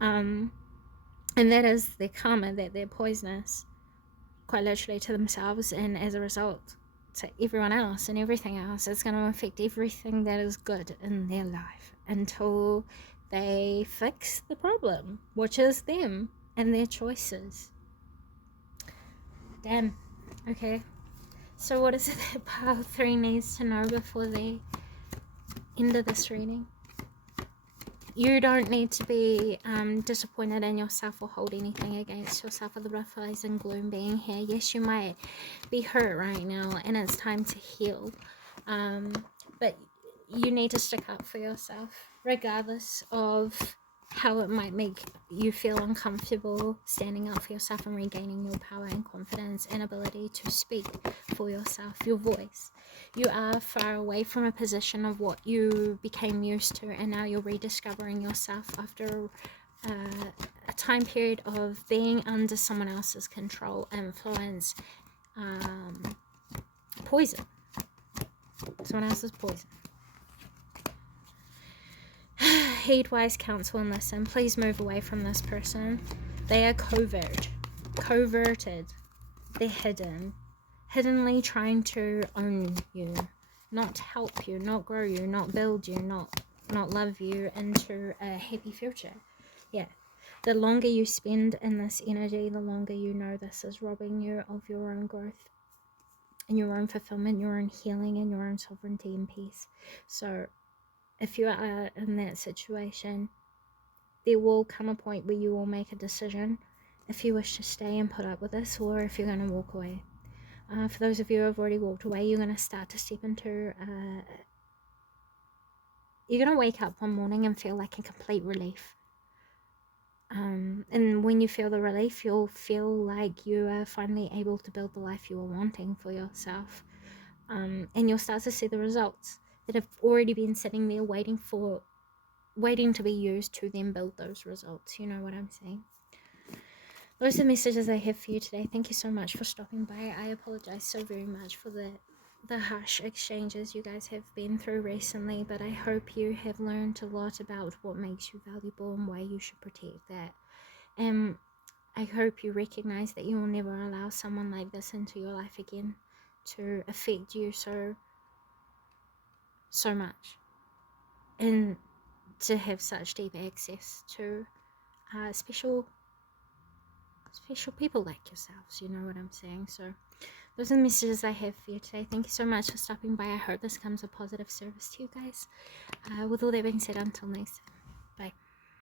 And that is their karma, that they're poisonous, quite literally to themselves, and as a result to everyone else and everything else. It's going to affect everything that is good in their life until they fix the problem, which is them and their choices. Damn. Okay, so what is it that pile 3 needs to know before the end of this reading? You don't need to be disappointed in yourself or hold anything against yourself with the butterflies and gloom being here. Yes, you might be hurt right now and it's time to heal. But you need to stick up for yourself, regardless of how it might make you feel uncomfortable standing up for yourself and regaining your power and confidence and ability to speak for yourself, your voice. You are far away from a position of what you became used to, and now you're rediscovering yourself after a time period of being under someone else's control, influence, poison. Someone else's poison. Heed wise counsel and listen. Please move away from this person. They are coverted. They're hiddenly trying to own you, not help you, not grow you, not build you, not love you into a happy future. Yeah, the longer you spend in this energy, the longer you know this is robbing you of your own growth and your own fulfillment, your own healing, and your own sovereignty and peace. So if you are in that situation, there will come a point where you will make a decision if you wish to stay and put up with this, or if you're going to walk away. For those of you who have already walked away, you're going to start to step into you're going to wake up one morning and feel like a complete relief. And when you feel the relief, you'll feel like you are finally able to build the life you are wanting for yourself. And you'll start to see the results that have already been sitting there waiting to be used to then build those results. You know what I'm saying? Those are the messages I have for you today. Thank you so much for stopping by. I apologize so very much for the harsh exchanges you guys have been through recently, but I hope you have learned a lot about what makes you valuable and why you should protect that. And I hope you recognize that you will never allow someone like this into your life again to affect you so much, and to have such deep access to special people like yourselves. You know what I'm saying? So those are the messages I have for you today. Thank you so much for stopping by. I hope this comes a positive service to you guys. With all that being said, until next time.